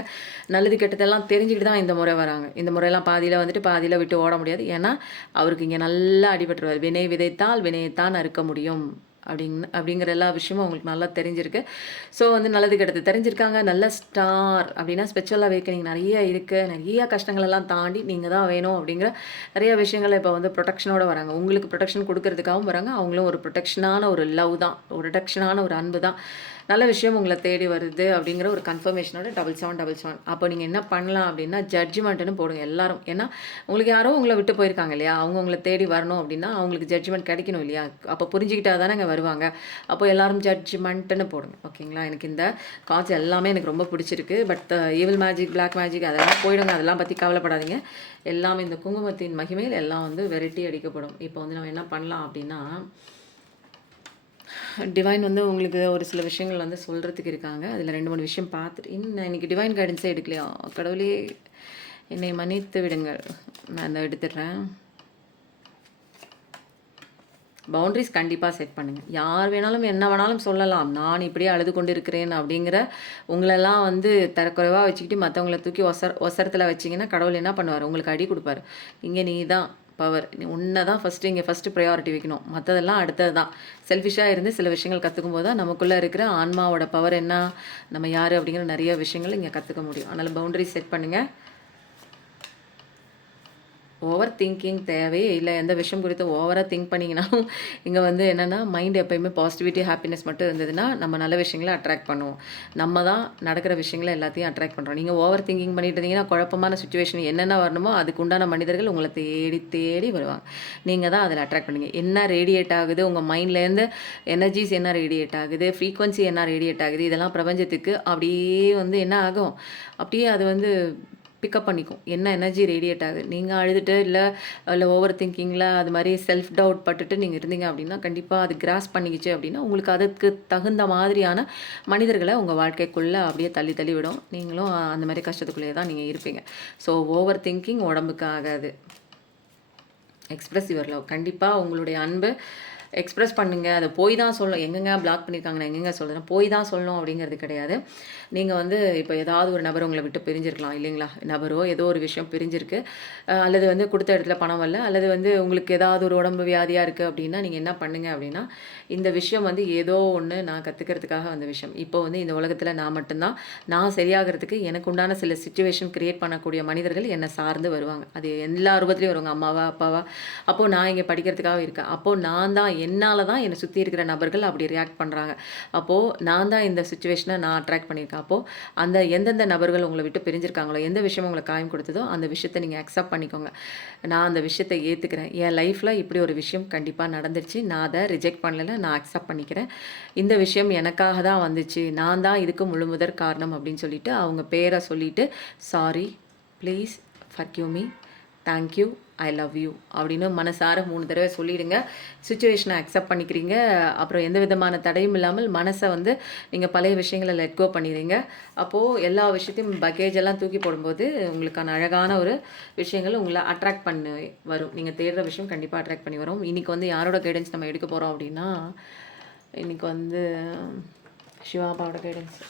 நல்லது கெட்டதெல்லாம் தெரிஞ்சுக்கிட்டு தான் இந்த முறை வராங்க. இந்த முறையெல்லாம் பாதியில் விட்டு ஓட முடியாது. ஏன்னா அவருக்கு இங்கே நல்லா அடிபட்டுருவார். வினை விதைத்தால் வினையைத்தான் அறுக்க முடியும் அப்படிங்கிற எல்லா விஷயமும் அவங்களுக்கு நல்லா தெரிஞ்சிருக்கு. ஸோ நல்லது கெட்டது தெரிஞ்சிருக்காங்க. நல்ல ஸ்டார் அப்படின்னா ஸ்பெஷல் அவேக்கனிங் நிறைய இருக்குது. நிறைய கஷ்டங்களெல்லாம் தாண்டி நீங்கள் தான் வேணும் அப்படிங்கிற நிறைய விஷயங்களை இப்போ ப்ரொடெக்ஷனோடு வராங்க. உங்களுக்கு ப்ரொடெக்ஷன் கொடுக்கறதுக்காகவும் வராங்க. அவங்களும் ஒரு ப்ரொடெக்ஷனான ஒரு லவ் தான், ஒரு ப்ரொடெக்ஷனான ஒரு அன்பு தான். நல்ல விஷயம் உங்களை தேடி வருது அப்படிங்கிற ஒரு கன்ஃபர்மேஷனோட 7777. அப்போ நீங்கள் என்ன பண்ணலாம் அப்படின்னா ஜட்ஜ்மெண்ட்டுன்னு போடுங்க எல்லாரும். ஏன்னா உங்களுக்கு யாரோ உங்களை விட்டு போயிருக்காங்க இல்லையா, அவங்க உங்களை தேடி வரணும் அப்படின்னா அவங்களுக்கு ஜட்ஜ்மெண்ட் கிடைக்கணும் இல்லையா. அப்போ புரிஞ்சுக்கிட்டா தானே இங்கே வருவாங்க. அப்போ எல்லாரும் ஜட்ஜ்மெண்ட்டுன்னு போடுங்க. ஓகேங்களா? எனக்கு இந்த காட்ஸ் எல்லாமே எனக்கு ரொம்ப பிடிச்சிருக்கு. But evil magic, black magic அதெல்லாம் போயிடுங்க. அதெல்லாம் பற்றி கவலைப்படாதீங்க. எல்லாமே இந்த குங்குமத்தின் மகிமையில் எல்லாம் வெரைட்டி அடிக்கப்படும். இப்போ நம்ம என்ன பண்ணலாம் அப்படின்னா டிவைன் வந்து உங்களுக்கு ஒரு சில விஷயங்கள் வந்து சொல்கிறதுக்கு இருக்காங்க. அதில் 2, 3 விஷயம் பார்த்துட்டு நான் இன்னைக்கு டிவைன் கைடன்ஸே எடுக்கலையா? கடவுளே என்னை மன்னித்து விடுங்கள். நான் இந்த எடுத்துடுறேன். பவுண்டரிஸ் கண்டிப்பாக செட் பண்ணுங்கள். யார் வேணாலும் என்ன வேணாலும் சொல்லலாம். நான் இப்படியே அழுது கொண்டு இருக்கிறேன் அப்படிங்கிற உங்களெல்லாம் வந்து தரக்குறைவாக வச்சுக்கிட்டு மற்றவங்கள தூக்கி ஒசரத்தில் வச்சிங்கன்னா கடவுள் என்ன பண்ணுவார்? உங்களுக்கு அடி கொடுப்பாரு. இங்கே நீ தான் பவர். உன்னை தான் ஃபஸ்ட்டு ப்ரையாரிட்டி வைக்கணும். மற்றதெல்லாம் அடுத்தது தான். செல்ஃபிஷாக இருந்து சில விஷயங்கள் கற்றுக்கும் போது தான் நமக்குள்ளே இருக்கிற ஆன்மாவோட பவர் என்ன, நம்ம யார் அப்படிங்கிற நிறைய விஷயங்கள் இங்கே கற்றுக்க முடியும். அதனால் பவுண்டரி செட் பண்ணுங்கள். ஓவர் திங்கிங் தேவையே இல்லை. எந்த விஷயம் குறித்து ஓவராக திங்க் பண்ணிங்கனாலும் இங்கே வந்து என்னென்னா மைண்ட் எப்போயுமே பாசிட்டிவிட்டி ஹாப்பினஸ் மட்டும் இருந்ததுன்னா நம்ம நல்ல விஷயங்களை அட்ராக்ட் பண்ணுவோம். நம்ம தான் நடக்கிற விஷயங்களை எல்லாத்தையும் அட்ராக்ட் பண்ணுறோம். நீங்கள் ஓவர் திங்கிங் பண்ணிட்டு இருந்தீங்கன்னா குழப்பமான சுச்சுவேஷன் என்னென்ன வரணுமோ அதுக்கு உண்டான மனிதர்கள் உங்களை தேடி தேடி வருவாங்க. நீங்கள் தான் அதில் அட்ராக்ட் பண்ணுங்க. என்ன ரேடியேட் ஆகுது, உங்கள் மைண்ட்லேருந்து எனர்ஜிஸ் என்ன ரேடியேட் ஆகுது, ஃப்ரீக்வன்சி என்ன ரேடியேட் ஆகுது, இதெல்லாம் பிரபஞ்சத்துக்கு அப்படியே வந்து என்ன ஆகும், அப்படியே அது வந்து பிக்கப் பண்ணிக்கும். என்ன எனர்ஜி ரேடியேட் ஆகுது. நீங்கள் அழுதுட்டு இல்லை ஓவர் திங்கிங்கில் அது மாதிரி செல்ஃப் டவுட் பட்டுட்டு நீங்கள் இருந்தீங்க அப்படின்னா கண்டிப்பாக அது கிராஸ் பண்ணிக்கிச்சு அப்படின்னா உங்களுக்கு அதுக்கு தகுந்த மாதிரியான மனிதர்களை உங்கள் வாழ்க்கைக்குள்ளே அப்படியே தள்ளி தள்ளி விடும். நீங்களும் அந்த மாதிரி கஷ்டத்துக்குள்ளேயே தான் நீங்கள் இருப்பீங்க. ஸோ ஓவர் திங்கிங் உடம்புக்கு ஆகாது. Express your love. கண்டிப்பாக உங்களுடைய அன்பு எக்ஸ்ப்ரெஸ் பண்ணுங்கள். அதை போய் தான் சொல்லணும். எங்கெங்க பிளாக் பண்ணியிருக்காங்க, நான் எங்கெங்க சொல்கிறேன், போய் தான் சொல்லணும் அப்படிங்கிறது கிடையாது. நீங்கள் வந்து இப்போ ஏதாவது ஒரு நபர் உங்களை விட்டு பிரிஞ்சிருக்கலாம் இல்லைங்களா? நபரோ ஏதோ ஒரு விஷயம் பிரிஞ்சிருக்கு, அல்லது வந்து கொடுத்த இடத்துல பணம் வரல, அல்லது வந்து உங்களுக்கு ஏதாவது ஒரு உடம்பு வியாதியாக இருக்குது அப்படின்னா நீங்கள் என்ன பண்ணுங்கள் அப்படின்னா, இந்த விஷயம் வந்து ஏதோ ஒன்று நான் கற்றுக்கிறதுக்காக வந்த விஷயம். இப்போ வந்து இந்த உலகத்தில் நான் மட்டும்தான், நான் சரியாகிறதுக்கு எனக்கு உண்டான சில சுச்சுவேஷன் க்ரியேட் பண்ணக்கூடிய மனிதர்கள் என்னை சார்ந்து வருவாங்க. அது எல்லா ரூபத்துலேயும் வருவாங்க. அம்மாவா அப்பாவா. அப்போது நான் இங்கே படிக்கிறதுக்காக இருக்கேன். அப்போது நான் தான் என்னால் தான் என்னை சுற்றி இருக்கிற நபர்கள் அப்படி ரியாக்ட் பண்ணுறாங்க. அப்போது நான் தான் இந்த சுச்சுவேஷனை நான் அட்ராக்ட் பண்ணியிருக்கேன். அப்போது அந்த எந்தெந்த நபர்கள் உங்களை விட்டு பிரிஞ்சிருக்காங்களோ, எந்த விஷயம் உங்களுக்கு காயம் கொடுத்ததோ அந்த விஷயத்தை நீங்கள் அக்செப்ட் பண்ணிக்கோங்க. நான் அந்த விஷயத்தை ஏற்றுக்கிறேன். என் லைஃப்பில் இப்படி ஒரு விஷயம் கண்டிப்பாக நடந்துருச்சு. நான் அதை ரிஜெக்ட் பண்ணலை, நான் அக்செப்ட் பண்ணிக்கிறேன். இந்த விஷயம் எனக்காக தான் வந்துச்சு, நான் தான் இதுக்கு முழுமுதற் காரணம் அப்படின்னு சொல்லிட்டு அவங்க பேரை சொல்லிவிட்டு sorry, please forgive me, thank you, I love you அப்படின்னு மனசார 3 தடவை சொல்லிவிடுங்க. சுச்சுவேஷனை அக்செப்ட் பண்ணிக்கிறீங்க. அப்புறம் எந்த விதமான தடையும் இல்லாமல் மனசை வந்து நீங்கள் பழைய விஷயங்களை லெட் கோ பண்ணிடுறீங்க. அப்போது எல்லா விஷயத்தையும் பக்கேஜ் எல்லாம் தூக்கி போடும்போது உங்களுக்கான அழகான ஒரு விஷயங்கள் உங்களை அட்ராக்ட் பண்ணி வரும். நீங்கள் தேடுற விஷயம் கண்டிப்பாக அட்ராக்ட் பண்ணி வரும். இன்றைக்கி வந்து யாரோட கைடன்ஸ் நம்ம எடுக்க போகிறோம் அப்படின்னா, இன்றைக்கி வந்து சிவாபாவோட கைடன்ஸ்.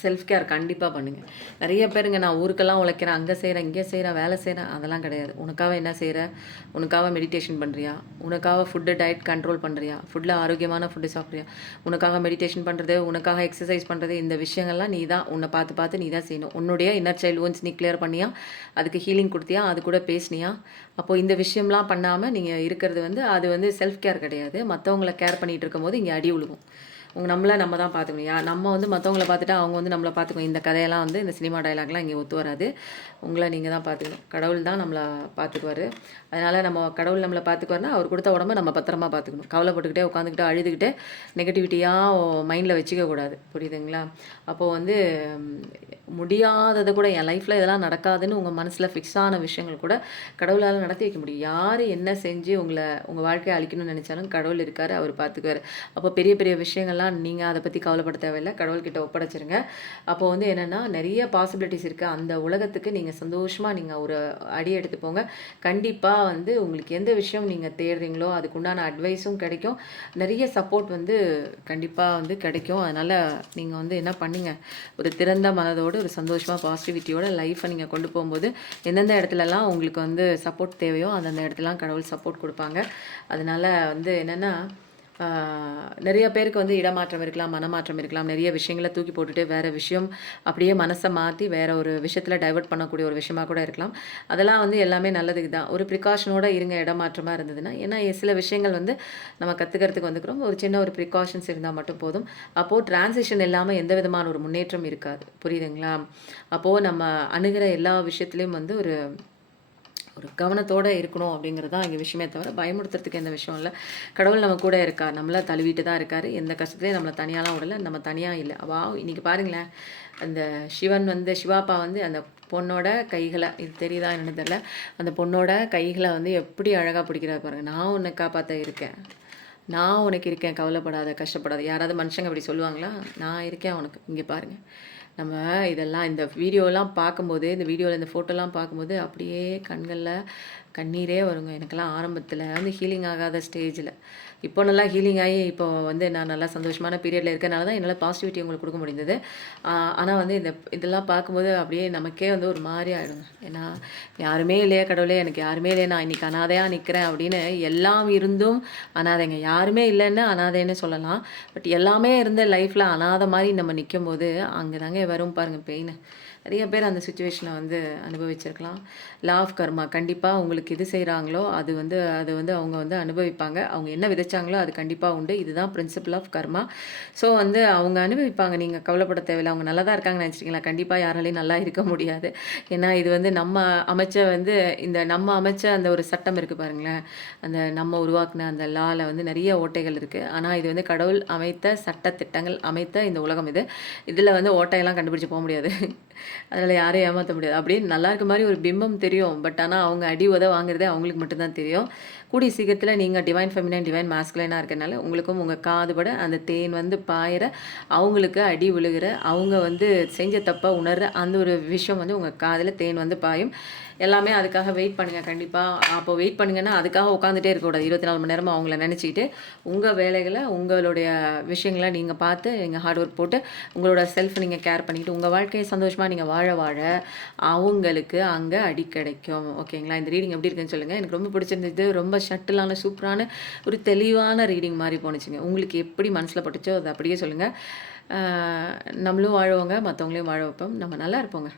செல்ஃப் கேர் கண்டிப்பாக பண்ணுங்கள். நிறைய பேருங்க நான் ஊருக்கெல்லாம் உழைக்கிறேன், அங்கே செய்கிறேன், இங்கே செய்கிறேன், வேலை செய்கிறேன், அதெல்லாம் கிடையாது. உனக்காக என்ன செய்கிற? உனக்காக மெடிடேஷன் பண்ணுறியா? உனக்காக ஃபுட்டு டயட் கண்ட்ரோல் பண்ணுறியா? ஃபுட்டில் ஆரோக்கியமான ஃபுட்டு சாப்பிட்றியா? உனக்காக மெடிடேஷன் பண்ணுறது, உனக்காக எக்ஸசைஸ் பண்ணுறது, இந்த விஷயங்கள்லாம் நீ தான் உன்னை பார்த்து பார்த்து நீ தான் செய்யணும். உன்னுடைய இன்னர் சைல்டு ஓன்ஸ் நீ கிளியர் பண்ணியா? அதுக்கு ஹீலிங் கொடுத்தியா? அது கூட பேசினியா? அப்போது இந்த விஷயம்லாம் பண்ணாமல் நீங்கள் இருக்கிறது வந்து அது வந்து செல்ஃப் கேர் கிடையாது. மற்றவங்கள கேர் பண்ணிகிட்டு இருக்கும்போது இங்கே அடி விழுகும். நம்மளை நம்ம தான் பார்த்துக்கணும். நம்ம வந்து மற்றவங்கள பார்த்துட்டா அவங்க வந்து நம்மளை பார்த்துக்கணும். இந்த கதையெல்லாம் வந்து இந்த சினிமா டைலாக்லாம் இங்கே ஒத்து வராது. உங்களை நீங்கள் தான் பார்த்துக்கணும். கடவுள் தான் நம்மளை பார்த்துக்குவார். அதனால் நம்ம கடவுள் நம்மளை பார்த்துக்குவார்னா அவர் கொடுத்த உடம்பை நம்ம பத்திரமா பார்த்துக்கணும். கவலைப்பட்டுக்கிட்டே உட்காந்துக்கிட்டு அழுதுகிட்டே நெகட்டிவிட்டியாக மைண்டில் வச்சுக்கக்கூடாது. புரியுதுங்களா? அப்போது வந்து முடியாததை கூட என் லைஃப்பில் இதெல்லாம் நடக்காதுன்னு உங்கள் மனசில் ஃபிக்ஸ் ஆன விஷயங்கள் கூட கடவுளால் நடத்தி வைக்க முடியும். யார் என்ன செஞ்சு உங்கள் வாழ்க்கையை அழிக்கணும்னு நினச்சாலும் கடவுள் இருக்கார், அவர் பார்த்துக்குவார். அப்போ பெரிய பெரிய விஷயங்கள்லாம் நீங்கள் அதை பற்றி கவலைப்பட தேவையில்லை, கடவுள்கிட்ட ஒப்படைச்சிருங்க. அப்போ வந்து என்னென்னா நிறைய பாசிபிலிட்டிஸ் இருக்குது. அந்த உலகத்துக்கு நீங்கள் சந்தோஷமாக நீங்கள் ஒரு அடி எடுத்து போங்க. கண்டிப்பாக வந்து உங்களுக்கு எந்த விஷயம் நீங்கள் தேடுறீங்களோ அதுக்குண்டான அட்வைஸும் கிடைக்கும். நிறைய சப்போர்ட் வந்து கண்டிப்பாக வந்து கிடைக்கும். அதனால் நீங்கள் வந்து என்ன பண்ணுங்க, ஒரு திறந்த மனதோடு ஒரு சந்தோஷமாக பாசிட்டிவிட்டியோட லைஃப்பை நீங்கள் கொண்டு போகும்போது எந்தெந்த இடத்துலலாம் உங்களுக்கு வந்து சப்போர்ட் தேவையோ அந்தந்த இடத்துலாம் கடவுள் சப்போர்ட் கொடுப்பாங்க. அதனால் வந்து என்னென்னா நிறைய பேருக்கு வந்து இடமாற்றம் இருக்கலாம், மனமாற்றம் இருக்கலாம். நிறைய விஷயங்களை தூக்கி போட்டுட்டு வேறு விஷயம் அப்படியே மனசை மாற்றி வேறு ஒரு விஷயத்தில் டைவர்ட் பண்ணக்கூடிய ஒரு விஷயமாக கூட இருக்கலாம். அதெல்லாம் வந்து எல்லாமே நல்லதுக்கு தான். ஒரு ப்ரிகாஷனோடு இருங்க இடமாற்றமாக இருந்ததுன்னா. ஏன்னா சில விஷயங்கள் வந்து நம்ம கற்றுக்கிறதுக்கு வந்துக்கிறோம். ஒரு சின்ன ஒரு ப்ரிகாஷன்ஸ் இருந்தால் மட்டும் போதும். அப்போது டிரான்சிஷன் இல்லாமல் எந்த விதமான ஒரு முன்னேற்றம் இருக்காது. புரியுதுங்களா? அப்போது நம்ம அணுகிற எல்லா விஷயத்துலேயும் வந்து ஒரு ஒரு கவனத்தோட இருக்கணும் அப்படிங்கிறது தான் இங்க விஷயமே தவிர, பயமுறுத்துறதுக்கு எந்த விஷயம் இல்ல. கடவுள் நம்ம கூட இருக்கார். நம்மள தழுவிட்டு தான் இருக்காரு. எந்த கஷ்டத்துலயும் நம்மள தனியாலாம் விடல. நம்ம தனியா இல்ல. வாவ்! இன்னைக்கு பாருங்களேன், அந்த சிவன் வந்து சிவாப்பா வந்து அந்த பொண்ணோட கைகள இது தெரியுதா என்னன்னு தெரியல. அந்த பொண்ணோட கைகள வந்து எப்படி அழகா பிடிக்கிறாரு பாருங்க. நான் உன்ன காப்பாத்த இருக்கேன். நான் உனக்கு இருக்கேன். கவலைப்படாத, கஷ்டப்படாத. யாராவது மனுஷங்க அப்படி சொல்லுவாங்களா? நான் இருக்கேன் உனக்கு. இங்க பாருங்க. நம்ம இதெல்லாம் இந்த வீடியோலாம் பார்க்கும்போது, இந்த வீடியோல இந்த ஃபோட்டோலாம் பார்க்கும்போது அப்படியே கண்கள்ல கண்ணீரே வருங்க. எனக்கெல்லாம் ஆரம்பத்தில வந்து ஹீலிங் ஆகாத ஸ்டேஜில. இப்போ நல்லா ஹீலிங் ஆகி இப்போ வந்து நான் நல்லா சந்தோஷமான பீரியட்ல இருக்கனால தான் என்னால பாசிட்டிவிட்டி உங்களுக்கு குடுக்க முடிந்தது. ஆனா வந்து இதெல்லாம் பார்க்கும்போது அப்படியே நமக்கே வந்து ஒரு மாரி ஆயிடுங்க. ஏன்னா, யாருமே இல்லையே கடவுளே! எனக்கு யாருமே இல்லையே! நான் இன்னைக்கு அனாதையா நிக்கிறேன் அப்படின்னு எல்லாம் இருந்தும் அனாதைங்க. யாருமே இல்லன்னு அனாதைன்னு சொல்லலாம். பட் எல்லாமே இருந்த லைஃப்ல அனாதை மாரி நம்ம நிக்கும்போது, அங்க தாங்க வரும் பாருங்க பெயினு. நெறைய பேர் அந்த சிச்சுவேஷன வந்து அனுபவிச்சிருக்கலாம். லா ஆஃப் கர்மா கண்டிப்பா உங்களுக்கு எது செய்றாங்களோ, அது வந்து அவங்க வந்து அனுபவிப்பாங்க. அவங்க என்ன விதைச்சாங்களோ அது கண்டிப்பா உண்டு. இதுதான் பிரின்சிபிள் ஆஃப் கர்மா. ஸோ வந்து அவங்க அனுபவிப்பாங்க. நீங்க கவலைப்பட தேவையில்ல. அவங்க நல்லா தான் இருக்காங்கன்னு நெனச்சிட்டீங்களா? கண்டிப்பா யாராலயும் நல்லா இருக்க முடியாது. ஏன்னா இது வந்து நம்ம அமைச்ச அந்த ஒரு சட்டம் இருக்கு பாருங்களேன். அந்த நம்ம உருவாக்குன அந்த லால வந்து நெறைய ஓட்டைகள் இருக்கு. ஆனா இது வந்து கடவுள் அமைத்த சட்ட திட்டங்கள் அமைத்த இந்த உலகம் இது. இதுல வந்து ஓட்டையெல்லாம் கண்டுபிடிச்சு போ முடியாது. அதனால யாரையும் ஏமாத்த முடியாது. அப்படியே நல்லா இருக்க மாரி ஒரு பிம்பம் தெரியும். பட் ஆனா அவங்க அடி உத வாங்குறதே அவங்களுக்கு மட்டும் தான் தெரியும். கூடிய சீக்கிரத்தில நீங்க டிவைன் ஃபெமினைன், டிவைன் மாஸ்குலைனா இருக்கனால, உங்களுக்கும் உங்க காதுபட அந்த தேன் வந்து பாயற, அவங்களுக்கு அடி விழுகிற, அவங்க வந்து செஞ்ச தப்ப உணர்ற அந்த ஒரு விஷயம் வந்து உங்க காதுல தேன் வந்து பாயும். எல்லாமே அதுக்காக வெயிட் பண்ணுங்க கண்டிப்பா. அப்போ வெயிட் பண்ணுங்கன்னா, அதுக்காக உட்காந்துட்டே இருக்கக்கூடாது. 24 மணி நேரமும் அவங்கள நெனச்சுக்கிட்டு, உங்க வேலைகள, உங்களுடைய விஷயங்கள நீங்க பார்த்து, நீங்க ஹார்ட் ஒர்க் போட்டு, உங்களோட செல்ஃப் நீங்க கேர் பண்ணிக்கிட்டு, உங்க வாழ்க்கைய சந்தோஷமா நீங்க வாழ வாழ, அவங்களுக்கு அங்க அடி கிடைக்கும். ஓகேங்களா? இந்த ரீடிங் எப்படி இருக்குன்னு சொல்லுங்க. எனக்கு ரொம்ப பிடிச்சிருந்தது. ரொம்ப ஷட்டிலான, சூப்பரான, ஒரு தெளிவான ரீடிங் மாரி போணுச்சுங்க. உங்களுக்கு எப்படி மனசுல பட்டுச்சோ, அத அப்படியே சொல்லுங்க. ஆ நம்மளும் வாழுவோங்க, மத்தவங்களையும் வாழ வைப்போம். நம்ம நல்லா இருப்போங்க.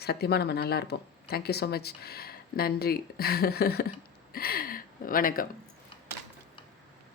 சத்தியமா நம்ம நல்லா இருப்போம். Thank you so much. நன்றி. வணக்கம்.